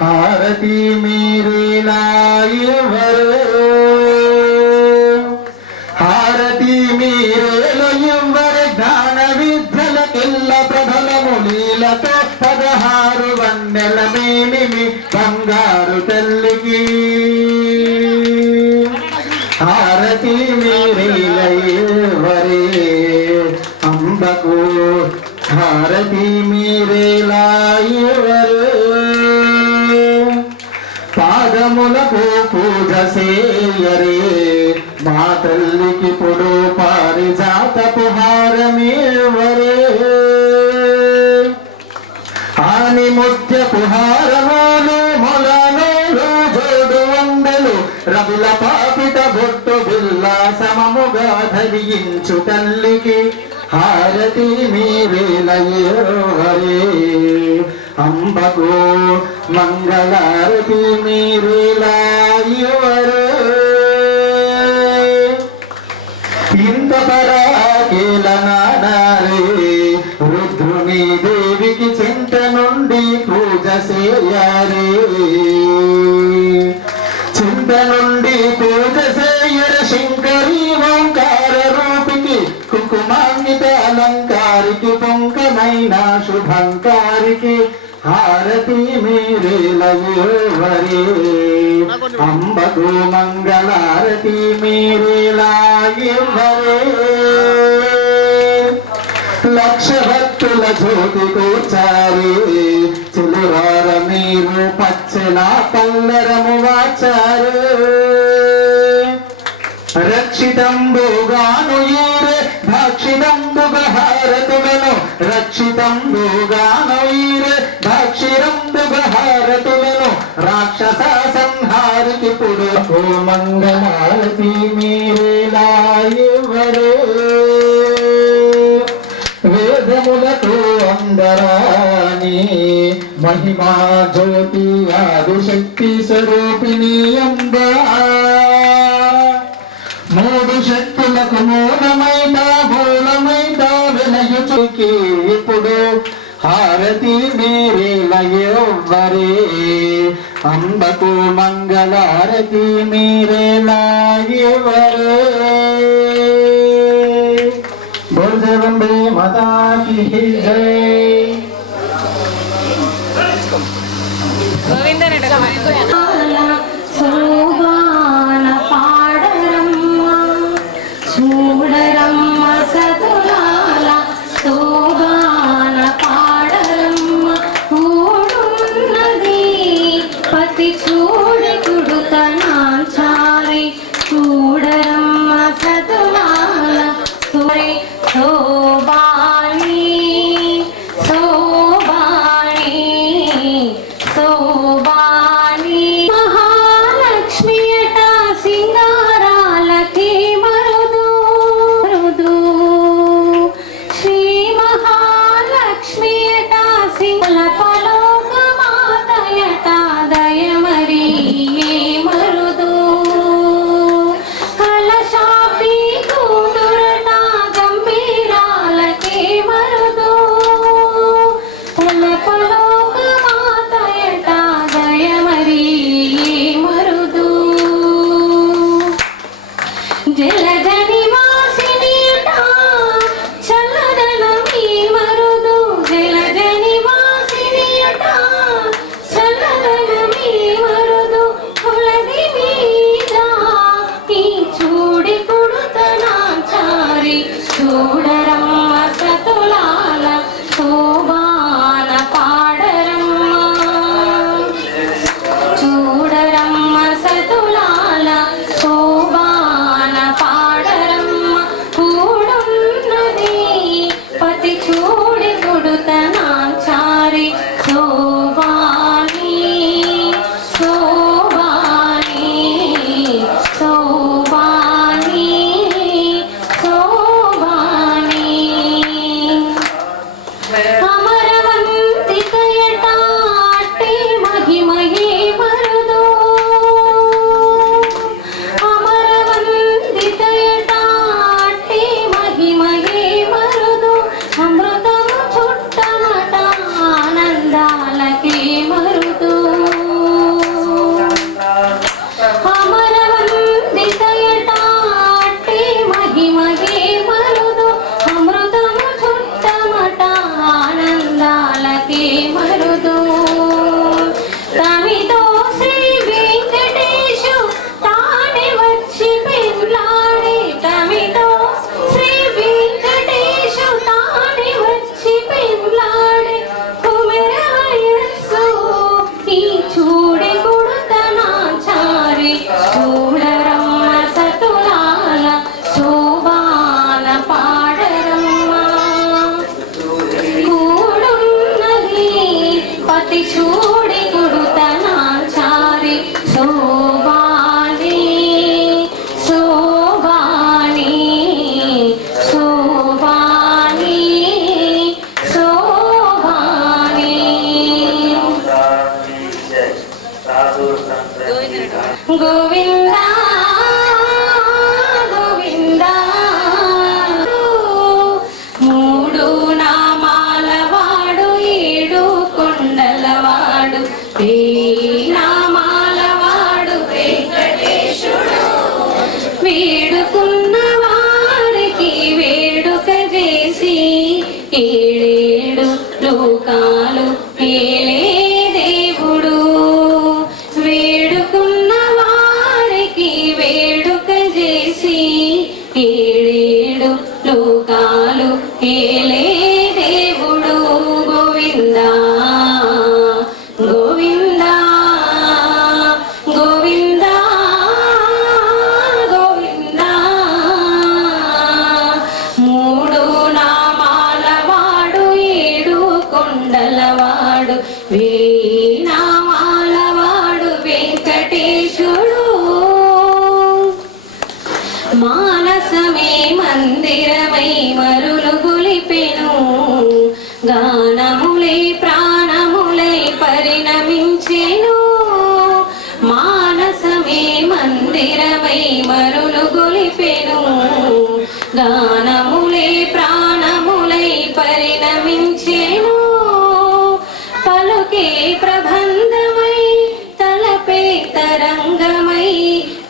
హారతి మేరే లాయవరే హారతి మేరే లయవరే జ్ఞాన విద్యలకెల్ల ప్రబలము లీలతో 16 వన్నెల మేనిమి బంగారు తల్లికి హారతి మేరే లయవరే అంబకు హారతి మేరే లాయవరే పాదములకు పూజ సేయరే మా తల్లికి పొడు పారిజాతపు హారమేవరే ఆని ముత్యపు హారములు మొలనోలు జోడు వందలు రగుల పాపిట బొట్టు బిల్ల సమముగా ధరించు తల్లికి హారతి మేరే లయవరే అంబకు మంగళారతి మేరే లాయవరే ఇంత పరాకేల నాడారే రుద్రుని దేవికి చింత నుండి పూజ సేయారే చింత నుండి పూజ సేయర శంకరీ ఓంకార రూపికి కుంకుమాన్విత అలంకారికి పొంకమైన శుభంకారికి హారతి మేరే లయవరే అంబకు మంగళారతి మేరే లాయవరే లక్ష భక్తుల జ్యోతి కూర్చారే చిలురార మీరు పచ్చల పల్లరము వాచారే రక్షితంబుగాను ఈరే భక్షితంబుగ హారతులను రక్షితంబుగాను ఈరే భక్షిరంబుగ హారతులను రాక్షస సంహారికి పుడు ఓ మంగళారతి మేరే లాయవరే వేదములకు అందరాని మహిమా జ్యోతి ఆదిశక్తి స్వరూపిణి అంబా మూడు శక్తులకు మూలమైనా మూలమైనా వినయుచుకి ఇప్పుడు హారతి మేరే లయవరే అంబకు మంగళారతి మేరే లాయవరే बोल जगदम्बे माता की जय సోగాన పాడరమ్మ చూడరమ్మ సతులాల సోగాన పాడరమ్మ కూడున్నది పతి చూడి తుడుతనాచారి చూడరమ్మ సతులాల సోరే శోభాని శోభాని పతి చూడి కొడుతనాచారి శోభాని శోభాని శోభాని శోభాని అమరవంతికయటాటి మహిమయే మరుదు అమరవంతికయటాటి మహిమయే మరుదు అమృతము చుట్టమట ఆనందాలకే మరుదు అమరవంతికయటాటి మహిమయే మరుదు అమృతము చుట్టమట ఆనందాలకే మరుదు తమితో శ్రీ వెంకటేశు తానే వచ్చి పెండ్లాడే తమితో శ్రీ వెంకటేశు తానే వచ్చి పెండ్లాడే కుమెర వయస్సు ఈ చూడి కొడుతనాచారి చూడరమ్మ సతులాల శోభాన పాడరమ్మ కూడున్నది పతి చూడి కొడుతనాచారి శోభాని శోభాని శోభాని శోభాని గోవింద గోవింద మూడు నామాల వాడు ఏడు కొండలవాడు నామాల వాడు వెంకటేశుడు వేడుకున్న వారికి వేడుక చేసి ఏడేడు లోకాలు ఏలే దేవుడు వేడుకున్న వారికి వేడుక చేసి ఏడేడు లోకాలు ఏలే దేవుడు గోవింద గోవింద గోవింద గోవింద మూడు నామాల వాడు ఏడు కొండలవాడు నామాల వాడు వెంకటేశుడు మానసమే మందిరమై మరులు గొలిపెను గానములై ప్రాణములై పరిణమించెను మానసమే మందిరమై మరులు గొలిపెను గానములై ప్రాణములై పరిణమించెను పలుకే ప్రబంధమై తలపే తరంగమై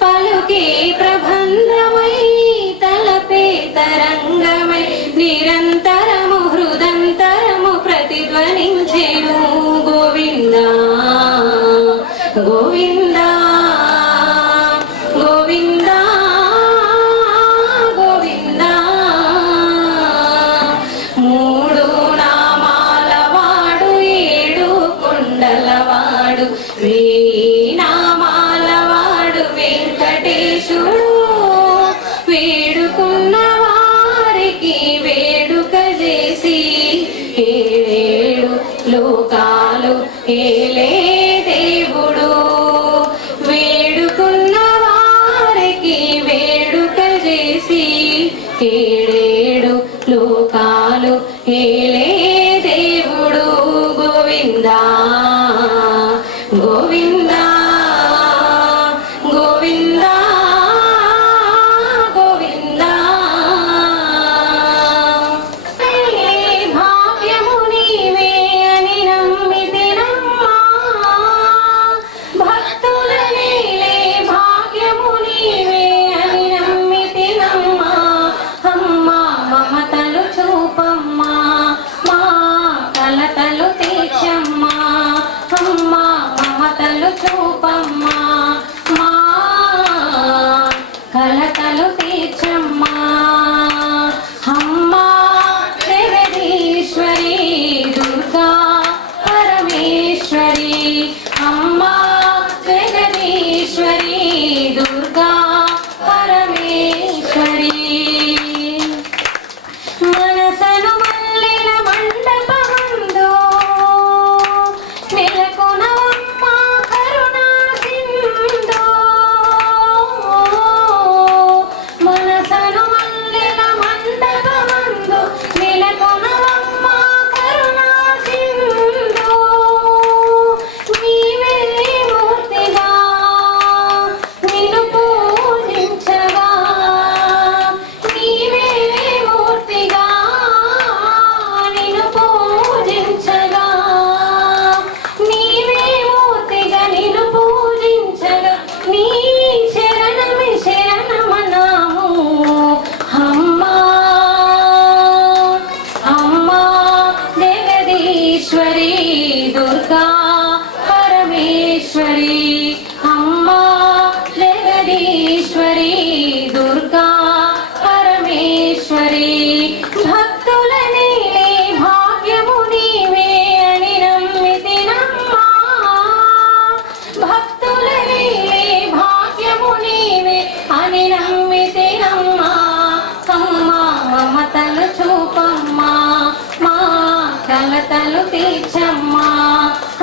పలుకే ప్రబంధమై తలపే తరంగమై నిరంతరము హృదంతరము ప్రతిధ్వనించెను గోవింద గోవింద గోవింద గోవింద మూడు నామాల వాడు ఏడు కొండలవాడు నామాల వాడు వెంకటేశుడు వేడుకున్న వారికి వేడుక చేసి ఏడేడు లోకాలు ఏలే దేవుడు వేడుకున్న వారికి వేడుక చేసి ఏడేడు లోకాలు ఏలే దేవుడు గోవింద గోవింద గోవింద గోవింద భాగ్యము నీవే అని నమ్మితినమ్మా భక్తుల నీలే భాగ్యము నీవే అని నమ్మితినమ్మా అమ్మా మమతలు చూపమ్మా జగదీశ్వరి దుర్గా పరమేశ్వరి అమ్మా జగదీశ్వరి దుర్గా పరమేశ్వరి భక్తుల నీలే భాగ్యము నీవే అని నమ్మితినమ్మా భక్తుల నీలే భాగ్యము నీవే అని నమ్మితినమ్మా అమ్మా మమతలు చూపమ్మా మా కలతలు తీర్చమ్మా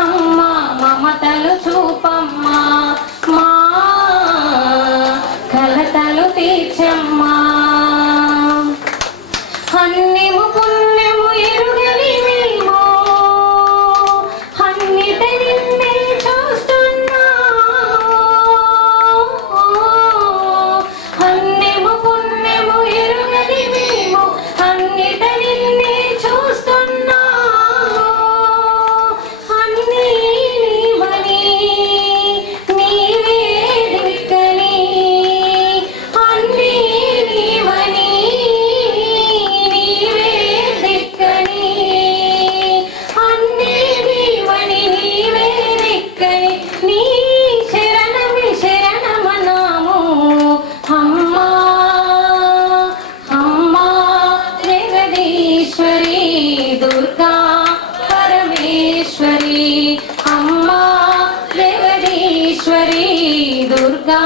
అమ్మా మమతలు చూపమ్మా మా కలతలు తీర్చమ్మా అన్నిము పుణ్యము ఎరుగని మేము అన్నిట నిన్నే చూస్తున్నాము అన్నిము పుణ్యము ఎరుగని మేము అన్నిట నిన్నే చూస్తున్నాము అన్నీ నీవని నీవే దిక్కని అన్నీ నీవని నీవే దిక్కని అన్నీ నీవని నీవే దిక్కని నీ శరణమి శరణమనాము అమ్మా అమ్మా జగదీశ్వరి దుర్గా పరమేశ్వరి అమ్మా జగదీశ్వరి దుర్గా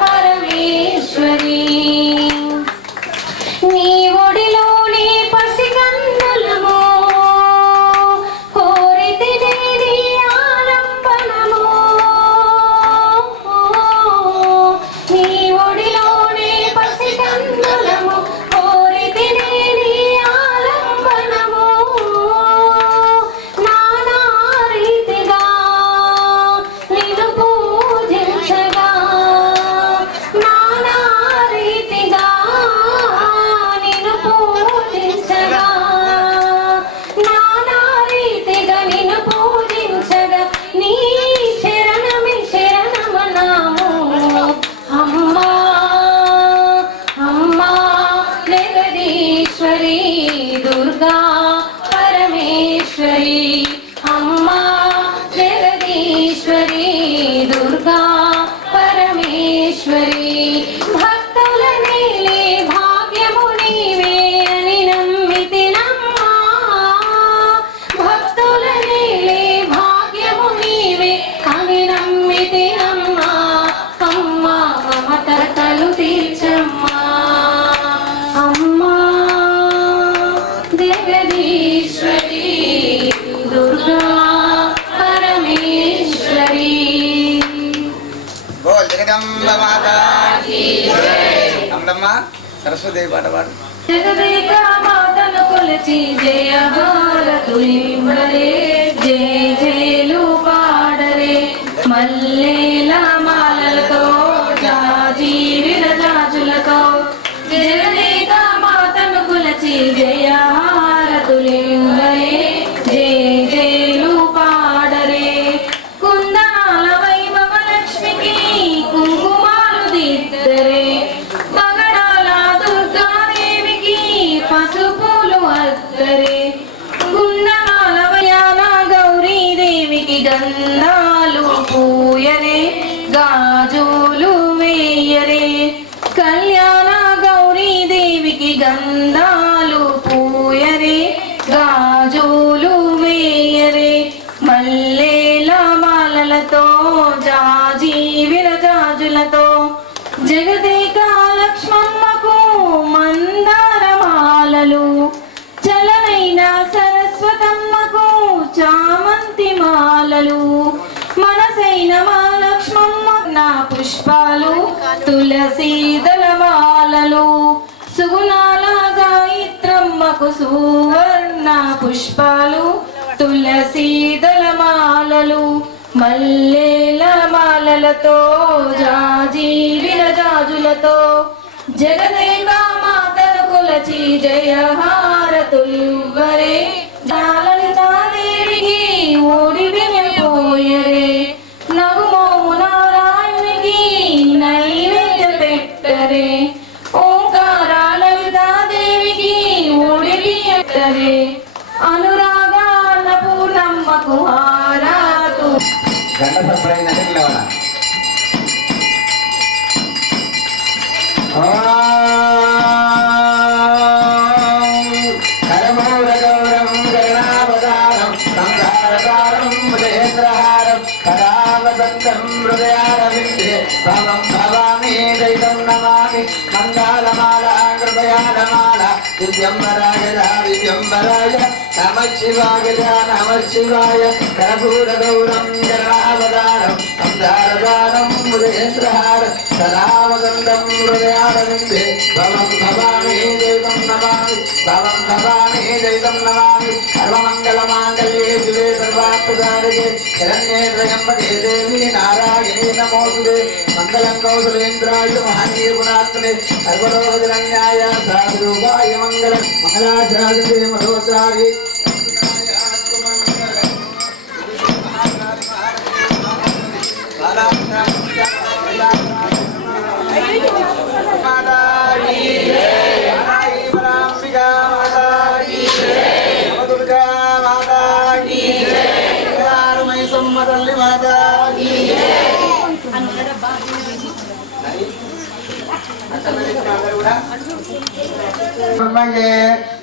పరమేశ్వరి నీ ఒడిలోని పసికందులము కోరితినే నీ ఆలంబనము నీ ఒడిలోని పసికందులము కోరితినే నీ ఆలంబనము నానా రీతిగా నిన్ను పూజించగా నానా రీతిగా నిన్ను పూజించగా నానా రీతిగా నిన్ను పూజించగా నీ శరణమి శరణమనాము అమ్మా అమ్మా జగదీశ్వరి దుర్గా పరమేశ్వరి అమ్మా జగదీశ్వరి దుర్గా పరమేశ్వరి భక్తుల నీలే భాగ్యము నీవే అని నమ్మితినమ్మా భక్తుల నీలే భాగ్యము నీవే అని నమ్మితినమ్మా అమ్మా మమతలు తీర్చమ్మా అమ్మా జగదీశ్వరి దుర్గా పరమేశ్వరి బోల్ జగదంబ మాతా అమ్మమ్మ సరస్వతి పాట పాడు జగదేక మాతను కొలిచి జయ హారతులింబరే జయ జయలు పాడరే మల్లేల మాలలతో జాజి విరజాజులతో జగదేక మాతను కొలిచి జయ హారతులింబరే జయ జయలు పాడరే కుందనాల వైభవ లక్ష్మికి కుంకుమాలు దిద్దరే పగడాల దుర్గాదేవికి పసుపులు అద్దరే గుండనాల వయాల గౌరీదేవికి గంధాలు పూయరే గాజులు వేయరే కళ్యాణ గౌరీదేవికి గంధాలు పూయరే గాజులు వేయరే మల్లేల మాలలతో జాజి విరజాజులతో జగదేక లక్ష్మమ్మకు మందార మాలలు చలనైన సరస్వతమ్మకు చామంతి మాలలు మనసైన మా లక్ష్మమ్మ నా పుష్పాలు తులసీదల మాలలు సుగుణాల గాయత్రమ్మకు సువర్ణ పుష్పాలు తులసీదల మాలలు మల్లేల మాలలతో జాజి విరజాజులతో జగదేక మాతను కొలచి జయ హారతులివ్వరే లలితాదేవికి ఓడి పోయరే నగుమోము నారాయణునికి నైవేద్య పెట్టరే ఓంకార లలితాదేవికి ఓడి అనురాగాన్న కుహారాతు గంట సప్పుడైందంటే లేవనా కరమౌరగౌరం గణావతారం సంధారతారం మృదేంద్రహారం కరావసంతం హృదయారవిందే భవం భవామి దైవం నమామి మంగళమాలా కృపయానమాల దివ్యంబరాయ దివ్యంబరాయ నమ శివాయ నమ శివాయ కరపూరగౌరం గణావతారం సంధారతారం మృదేంద్రహారం కరావసంతం హృదయారవిందే భవం భవామి దైవం నమామి భవం భవామి దైవం నమామి సర్వమంగళమాంగళ్యే శివే సర్వార్థసాధకే శరణ్యే త్రయంబకే దేవి నారాయణీ నమోస్తుతే మంగళం కౌసలేంద్రాయ మహనీయ గుణాత్మనే సర్వలోకజనన్యాయ సాధురూపాయ మంగళం మంగళాచార్యే మధోచారి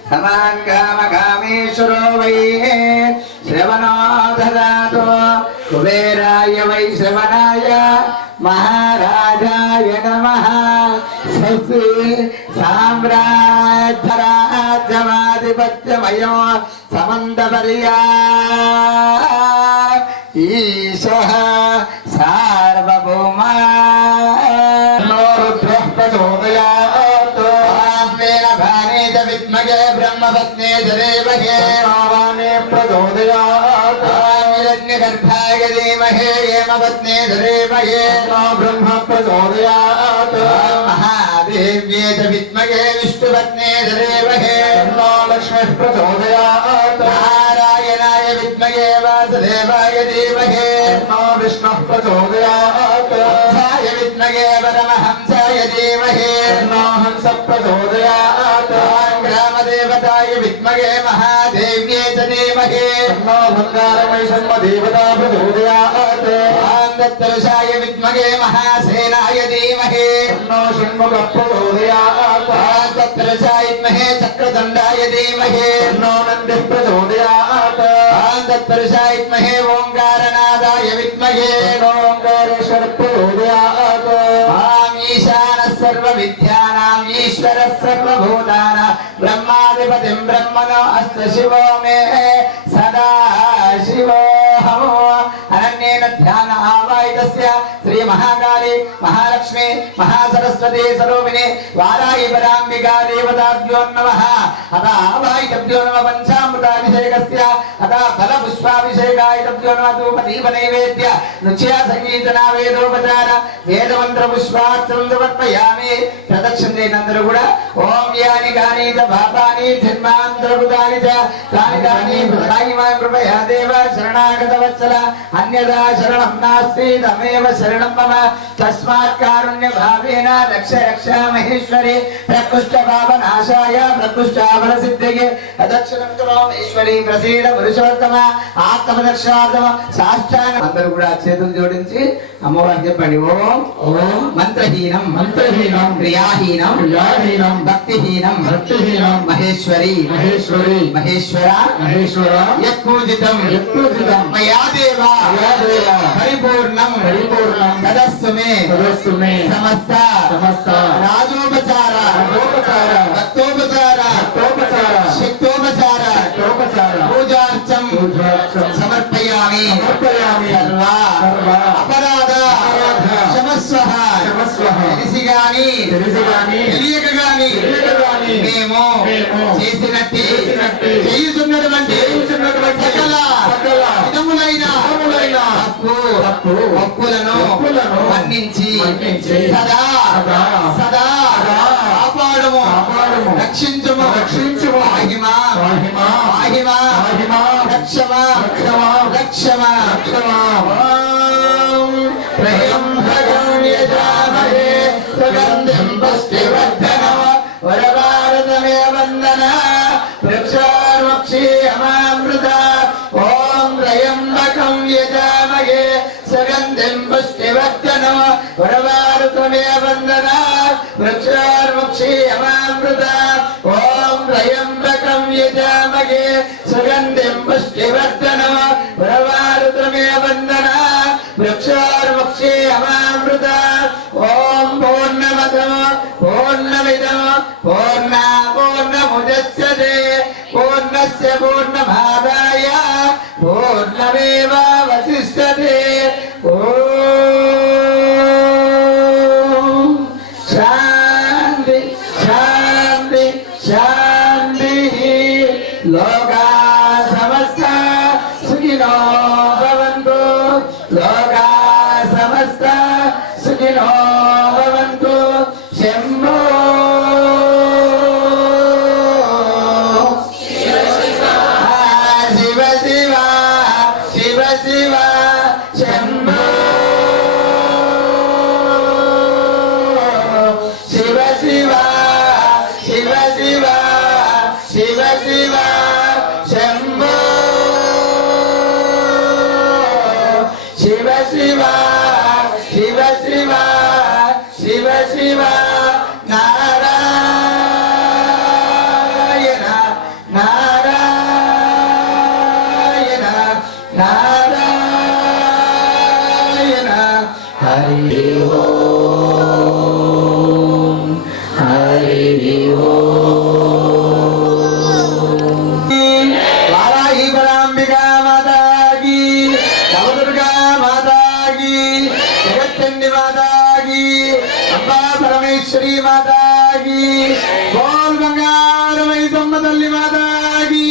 సమాన్ కామ కామేశ్వరో వై శ్రవణో దదాతు కుబేరాయ వై శ్రవణాయ మహారాజాయ నమః స్వస్తి సామ్రాజ్యరాజ్యమాధిపత్యమయో సమంతపర్యా ఈశః సార్వభౌమా రుద్రః ప్రచోదయాత్ ఆస్మేన భానే చ విద్మగే బ్రహ్మపత్నే ధరేమహే భావానే ప్రచోదయాత్ హిరణ్యగర్భాయ ధీమహే హేమపత్నే ధరేమహే బ్రహ్మ ప్రచోదయాత్ మహాదేవ్యే చ విద్మగే విష్ణుపత్నే ధరేమహే లక్ష్మీః ప్రచోదయాత్ నారాయణాయ విద్మగే వాసుదేవాయ ధీమహే విష్ణుః ప్రచోదయాత్ విద్మగే పరమహంసాయ ధీమహి హంస ప్రచోదయాత్ గ్రామదేవతాయ విద్మగే మహాదేవ్యే చ ధీమహి బంగారమైషమ్మ దేవతా ప్రచోదయాత్ దత్తరుషాయ విద్మగే మహాసేనాయ ధీమహి షణ్ముఖ ప్రచోదయాత్ దత్తరుషాయ విద్మహే చక్రదండాయ ధీమహి నంది ప్రచోదయాత్ దత్తరుషాయ విద్మహే ఓంకారనాదాయ విద్మహే ఓంకారేశ్వర ప్రచోదయాత్ ఈశానః సర్వవిద్యానాం ఈశ్వరः సర్వభూతానాం బ్రహ్మాధిపతిం బ్రహ్మణో అస్త శివో మే సదా శివోహం అనన్యేన ధ్యాన ఆవాయితస్య శ్రీ మహాకాళి మహాలక్ష్మి మహాసరస్వతి స్వరూపిణి వారాయి పరాంబికా దేవతాభ్యో నమః అత ఆవాయితభ్యో నమః పంచామృతాభిషేకస్య అత ఫలపుష్పాభిషేకాయితభ్యో నమః ధూపదీప నైవేద్య నృత్య సంగీతన వేదోపచార వేదమంత్ర పుష్పార్చనం సమర్పయామి ప్రదక్షిణ చేయనందరూ కూడా ఓం యాని గాని చ పాపాని జన్మాంతరభూతాని చ తాని తాని ప్రదాయిమా కృపయా దేవ శరణాగత వత్సల అన్యదా శరణం నాస్తి తమేవ శరణం మమ తస్మాత్ కారుణ్య భావేన రక్ష రక్ష మహేశ్వరి ప్రకృష్ట పాప నాశాయ ప్రకృష్టాఫల సిద్ధికి ప్రదక్షిణం కరోమేశ్వరి ప్రసీద పురుషోత్తమ ఆత్మదక్షార్థమ సాష్టాంగ అందరూ కూడా చేతులు జోడించి అమ్మవారికి చెప్పండి ఓం ఓం మంత్రహీనం మంత్రహీనం క్రియాహీనం క్రియాహీనం భక్తిహీనం భక్తిహీనం మహేశ్వరి మహేశ్వరి మహేశ్వర మహేశ్వర యత్పూజితం యత్పూజితం మయా దేవ పరిపూర్ణం పరిపూర్ణం తదస్సు మే సమస్త సమస్త రాజోపచార రాజోపచార భక్తోపచార భక్తోపచార శక్తోపచార శక్తోపచార పూజార్చం పూజార్చం సమర్పయామి సమర్పయామి సర్వ సర్వ అపరాధ క్షమస్వః క్షమస్వః తెలిసి గాని తెలియక గాని మేము చేసినట్టు చేయుచున్నటువంటి సకల విధములైన తప్పులను మన్నించి సదా సదా కాపాడుము రక్షించుము మహిమ మహిమ రక్షమ రక్షమ త్రయంబకమయజామహే సుగంధిం పుష్టివర్ధనం వరభారతమే వందన వృక్షార్వక్షీ అమామృత ఓం త్రయం పుష్టివర్ధన వరవారుతమే వందన వృక్షార్ముక్షి అమామృత ఓం త్రయంబకం యజామహే సుగంధిం పుష్టివర్ధన వరవారుతమే వందన వృక్షార్ముక్షి అమామృత ఓం పూర్ణమదం పూర్ణమిదం పూర్ణముదచ్యతే పూర్ణస్య పూర్ణమాదాయ పూర్ణమేవావశిష్యతే ఓం శాంతి శాంతి శాంతి లోకా సమస్త సుఖినో భవంతు లోకా సమస్త సుఖినో భవంతు శంభో శివ శివ శివ శివ శంభో శివ శివ శివ శివ శివ శివ శంభో శివ శివ శివ శివ శివ శివ నారాయణ నారాయణ నారాయణ హరి ఓం హరి ఓం వారాహి పరాంబికా మాతా కీ నవదుర్గా మాతా కీ జగచ్చండి మాతా కీ అంబా పరమేశ్వరి మాతా కీ బోల్ బంగారమై తమ్మ తల్లి మాతా కీ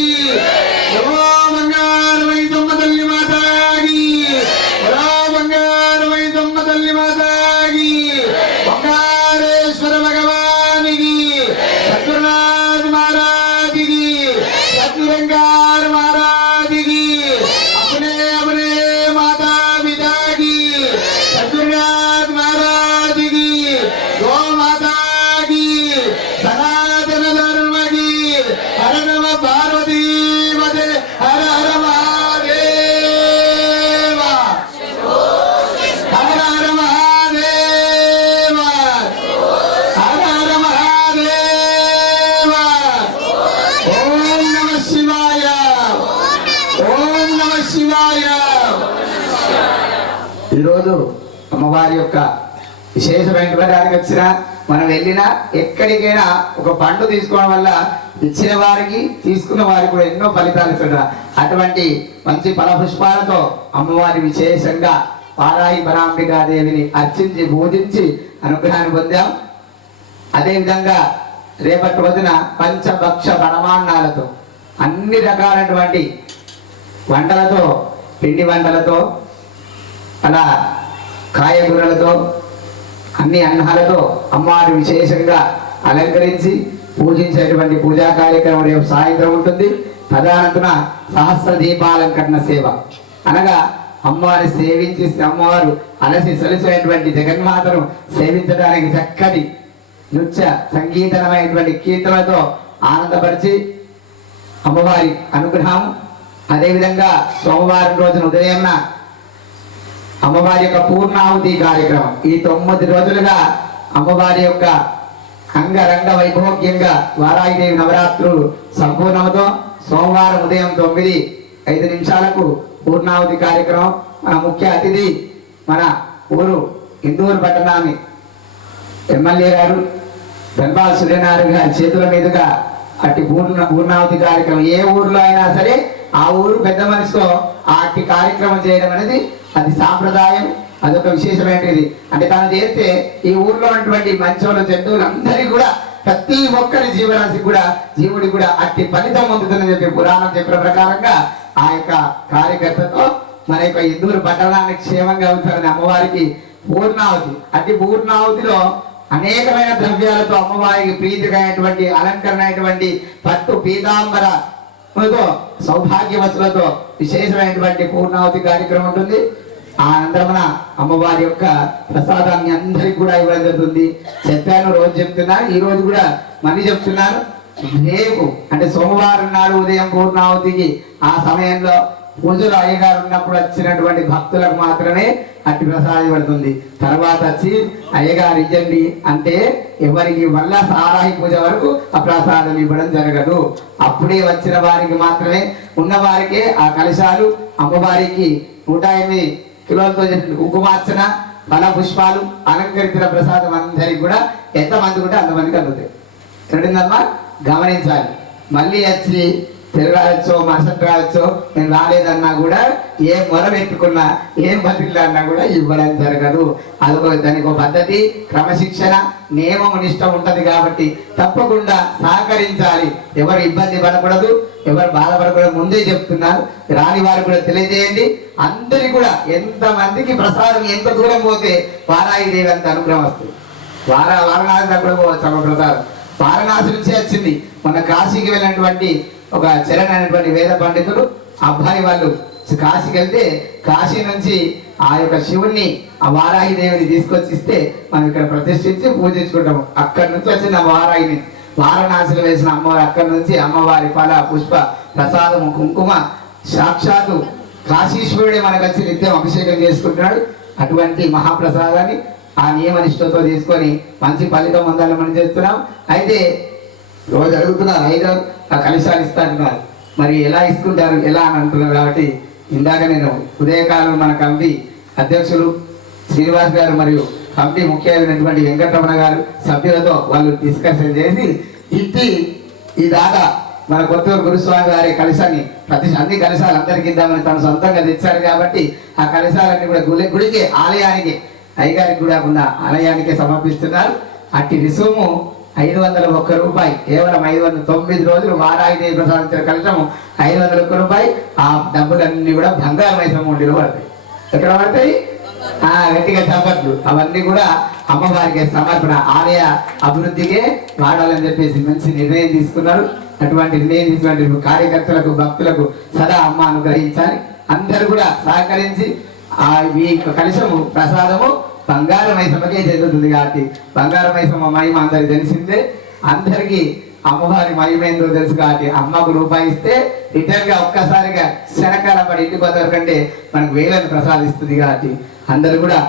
నమో బంగారమై తమ్మ తల్లి మాతా కీ బలో బంగారమై తమ్మ తల్లి మాతా కీ బంగారేశ్వర భగవానికి సద్గురునాథ్ మహారాజుకి సద్గురంగార్ మహారాజుకి अपने अपने माता पिता की सद्गुरुनाथ महाराज की गौ माता की सनातन धर्म की हर नम पार्वती मते हर हर महादेव हर हर महादेव हर हर महादेव ओम नमः शिवाय ఓం నమ శివాయ. ఈరోజు అమ్మవారి యొక్క విశేషమైనటువంటి వారికి వచ్చిన మనం వెళ్ళినా ఎక్కడికైనా ఒక పండు తీసుకోవడం వల్ల ఇచ్చిన వారికి తీసుకున్న వారికి కూడా ఎన్నో ఫలితాలు ఇస్తున్నారు. అటువంటి మంచి ఫలపుష్పాలతో అమ్మవారి విశేషంగా వారాహి పరాంబికాదేవిని అర్చించి పూజించి అనుగ్రహాన్ని పొందాం. అదేవిధంగా రేపటి రోజున పంచభక్ష పరమాన్నాలతో అన్ని రకాలైనటువంటి వంటలతో పిండి వంటలతో అలా కాయగూరలతో అన్ని అన్నాలతో అమ్మవారి విశేషంగా అలంకరించి పూజించేటువంటి పూజా కార్యక్రమం రేపు సాయంత్రం ఉంటుంది. తదనంతర సహస్ర దీపాలంకరణ సేవ అనగా అమ్మవారిని సేవించి అమ్మవారు అలసి సొలసినటువంటి జగన్మాతను సేవించడానికి చక్కటి నృత్య సంగీతమైనటువంటి కీర్తనలతో ఆనందపరిచి అమ్మవారి అనుగ్రహం. అదేవిధంగా సోమవారం రోజున ఉదయం అమ్మవారి యొక్క పూర్ణాహుతి కార్యక్రమం. ఈ 9 రోజులుగా అమ్మవారి యొక్క అంగరంగ వైభోగ్యంగా వారాహిదేవి నవరాత్రులు సంపూర్ణంతో సోమవారం ఉదయం 9:05 పూర్ణాహుతి కార్యక్రమం. మన ముఖ్య అతిథి మన ఊరు ఇందూరు పట్టణాన్ని ఎమ్మెల్యే గారు ధన్పాల్ సూర్యనారాయణ గారి చేతుల మీదుగా అట్టి పూర్ణాహుతి కార్యక్రమం ఏ ఊర్లో అయినా సరే ఆ ఊరు పెద్ద మనిషితో అట్టి కార్యక్రమం చేయడం అనేది అది సాంప్రదాయం. అదొక విశేషమైనది. అంటే తను చేస్తే ఈ ఊర్లో ఉన్నటువంటి మంచోళ్ళ జంతువులందరికీ కూడా ప్రతి ఒక్కరి జీవరాశికి కూడా జీవుడికి కూడా అట్టి ఫలితం పొందుతుందని చెప్పి పురాణం చెప్పిన ప్రకారంగా ఆ యొక్క కార్యకర్తతో మన యొక్క ఇందూరు పట్టణానికి క్షేమంగా అవుతారని అమ్మవారికి పూర్ణాహుతి. అట్టి పూర్ణాహుతిలో అనేకమైన ద్రవ్యాలతో అమ్మవారికి ప్రీతికైనటువంటి అలంకరణ అయినటువంటి పట్టు పీతాంబరతో సౌభాగ్యవతులతో విశేషమైనటువంటి పూర్ణాహుతి కార్యక్రమం ఉంటుంది. ఆ అనంతరమున అమ్మవారి యొక్క ప్రసాదాన్ని అందరికి కూడా ఇవ్వడం జరుగుతుంది. చెప్పాను, రోజు చెప్తున్నాను, ఈ రోజు కూడా మళ్ళీ చెప్తున్నాను. రేపు అంటే సోమవారం నాడు ఉదయం పూర్ణాహుతికి ఆ సమయంలో పూజలు అయ్యగారు ఉన్నప్పుడు వచ్చినటువంటి భక్తులకు మాత్రమే అట్టి ప్రసాదం పడుతుంది. తర్వాత వచ్చి అయ్యగారు ఇవ్వండి అంటే ఎవరికి మళ్ళా సారాయి పూజ వరకు ఆ ప్రసాదం ఇవ్వడం జరగదు. అప్పుడే వచ్చిన వారికి మాత్రమే, ఉన్న వారికే ఆ కలశాలు అమ్మవారికి 108 కిలోలతో చెప్పిన కుంకుమార్చన, ఫల పుష్పాలు, అలంకరించిన ప్రసాదం అందరికి కూడా ఎంతమంది కూడా అంతమందికి అందుతాయి. రెండిందమ్మా గమనించాలి. మళ్ళీ వచ్చి తిరగాలొచ్చో మరుసటి రావచ్చో నేను రాలేదన్నా కూడా ఏం మొర పెట్టుకున్నా ఏం బతికిలన్నా కూడా ఇవ్వడం జరగదు. అదొక దానికి ఒక పద్ధతి, క్రమశిక్షణ, నియమం నిష్టం ఉంటది కాబట్టి తప్పకుండా సహకరించాలి. ఎవరు ఇబ్బంది పడకూడదు, ఎవరు బాధపడకూడదు. ముందే చెప్తున్నారు, రాని వారు కూడా తెలియజేయండి. అందరికి కూడా ఎంతమందికి ప్రసాదం ఎంత దూరం పోతే వారాయి దేవి అంత అనుగ్రహం వస్తుంది. వారణాసి కూడా పోవచ్చు అమ్మ ప్రసాదం. వారణాసి నుంచే వచ్చింది. మన కాశీకి వెళ్ళినటువంటి ఒక చరణ్ అనేటువంటి వేద పండితులు అబ్బాయి వాళ్ళు కాశీకి వెళ్తే కాశీ నుంచి ఆ యొక్క శివుణ్ణి ఆ వారాహి దేవిని తీసుకొచ్చి ఇస్తే మనం ఇక్కడ ప్రతిష్ఠించి పూజించుకుంటాము. అక్కడి నుంచి వచ్చిన వారాహిని వారణాసిలో వేసిన అమ్మవారి అక్కడి నుంచి అమ్మవారి ఫల పుష్ప ప్రసాదము కుంకుమ సాక్షాత్తు కాశీశ్వరుడే మనకు వచ్చి నిత్యం అభిషేకం చేసుకుంటున్నాడు. అటువంటి మహాప్రసాదాన్ని ఆ నియమ నిష్ఠతో తీసుకొని మంచి ఫలితం పొందాలని మనం చేస్తున్నాం. అయితే రోజు అడుగుతున్నారు అయ్యగారు ఆ కలశాలు ఇస్తాంటున్నారు, మరి ఎలా ఇస్తుంటారు ఎలా అని అంటున్నారు. కాబట్టి ఇందాక నేను ఉదయకాలం మన కమిటీ అధ్యక్షులు శ్రీనివాస్ గారు మరియు కమిటీ ముఖ్యమైనటువంటి వెంకటరమణ గారు సభ్యులతో వాళ్ళు డిస్కషన్ చేసి ఈ దాకా మన కొత్తూరు గురుస్వామి గారి కలశాన్ని అన్ని కలశాలు అందరికి ఇద్దామని తను సొంతంగా తెచ్చారు. కాబట్టి ఆ కలశాలన్నీ కూడా గుడికి ఆలయానికి అయ్యగారికి కూడా ఉన్న ఆలయానికే సమర్పిస్తున్నారు. అట్టి రుసుము 501 రూపాయి. కేవలం 509 రోజులు వారాయి దేవి ప్రసాదించిన కలశము 501 రూపాయి. ఆ డబ్బులన్నీ కూడా బంగారు మైసమ్మ ఉండిలో పడతాయి. ఎక్కడ పడతాయి? గట్టిగా చప్పట్లు. అవన్నీ కూడా అమ్మవారికి సమర్పణ, ఆలయ అభివృద్ధికే వాడాలని చెప్పేసి మంచి నిర్ణయం తీసుకున్నారు. అటువంటి నిర్ణయం తీసుకున్న కార్యకర్తలకు భక్తులకు సదా అమ్మ అనుగ్రహించాలి. అందరూ కూడా సహకరించి ఈ కలశము ప్రసాదము బంగారు మైసమ్మకే చెందుతుంది. కాబట్టి బంగారు మైసమ్మ మహిమ అందరికి తెలిసిందే. అందరికీ అమ్మవారి మహిమ ఏందో తెలుసు. కాబట్టి అమ్మకు రూపాయి ఇస్తే రిటర్న్ గా ఒక్కసారిగా శనకాల పడి ఇంటికి వదలకంటే మనకు వేలను ప్రసాదిస్తుంది. కాబట్టి అందరూ కూడా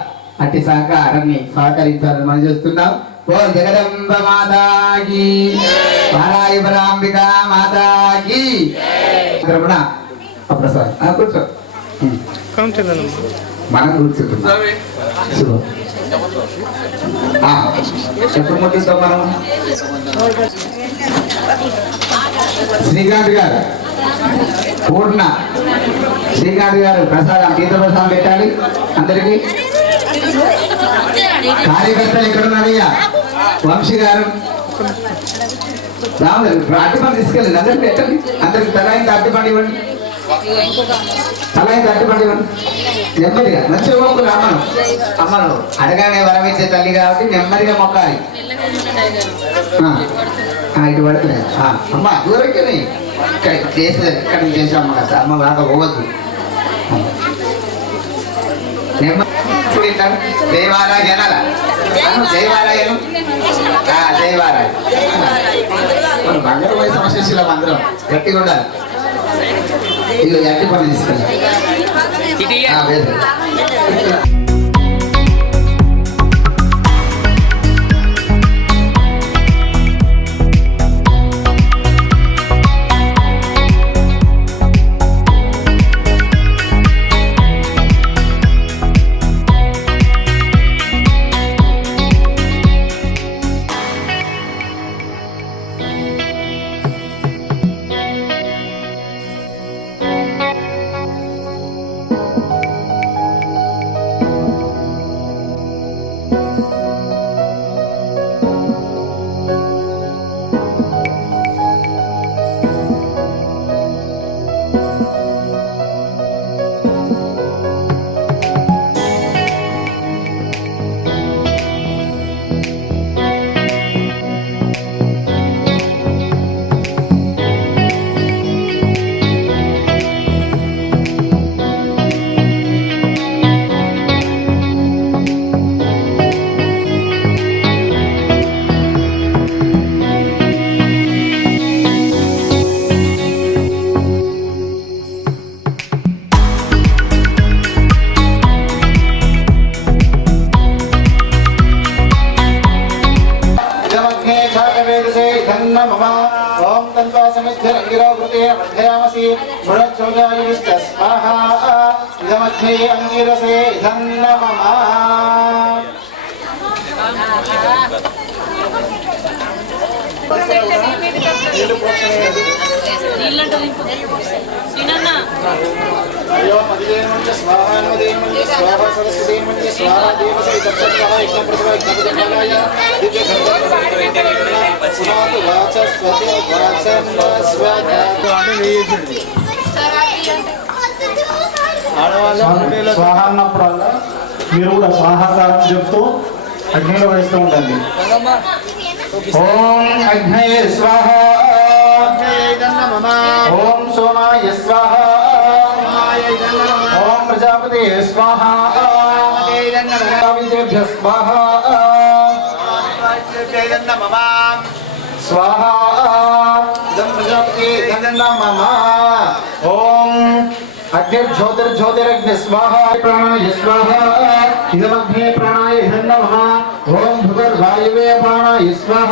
అట్టి సహకారాన్ని సహకరించాలని మనం చేస్తున్నాం. ఓ జగదంబ మాతాకి, వారాయి పరాంబిక మాతాకి. కూడా ప్రసాదం కూర్చో, మనం కూర్చుంటున్నాం. ఎప్పుడు ముట్టిస్తాం మనం? శ్రీకాంత్ గారు, పూర్ణ శ్రీకాంత్ గారు ప్రసాదం తీర్థ ప్రసాదం పెట్టాలి అందరికి. కార్యకర్తలు ఎక్కడున్నారయ్యా? వంశీ గారు రాములు అట్టిపండి తీసుకెళ్ళండి, అందరికి పెట్టండి. అందరికి తలాయింత అట్టిపండి ఇవ్వండి, తలాయింత అట్టిపండి ఇవ్వండి. నెమ్మదిగా మంచిగా మొక్కులు అమ్మను అడగానే వరమిచ్చే తల్లి కాబట్టి నెమ్మదిగా మొక్కాలి. ఇటు పడుతున్నాయి అమ్మ దూరకి చేసేది ఇక్కడ చేసాం కదా అమ్మ బాగా పోవద్దు. దేవాలయ జనాల దేవాలయం దేవాలయం బంగారు వయసు సమస్యలు అందరం గట్టిగా ఉండాలి. ఇల్లు ఎట్టి పని తీసుకెళ్ళాలి. మృత్యుజాయుష్ట స్వాహ ఇదమధ్యే అంగిరసే ఇదన్నమమ అయోమదిదేమంచ స్వాహాన్మదేమంచ స్వాహ సరస్వదేమంచ స్వాహ దేవసై తత్సత్వః యజ్ఞప్రసవ యజ్ఞపదకాయ దివ్యకర్మణి వాచస్వతి స్వాహ అన్నప్పుడల్లా మీరు కూడా స్వాహాకారం చెప్తూ అగ్నిలో వేస్తూ ఉండండి. ఓం అగ్నయే స్వాహ ఓం సోమాయ స్వాహ ఓం ప్రజాపతే స్వాహ విదేభ్య స్వాహ స్వాహ ఇదం ప్రజాపతే నమః. ఓం అగ్నిర్జ్యోతిర్జ్యోతిరగ్ని స్వాహ ప్రాణాయ స్వాహ ఇదమగ్నే ప్రాణాయ నమః. ఓం భుగర్వాయువే ప్రాణాయ స్వాహ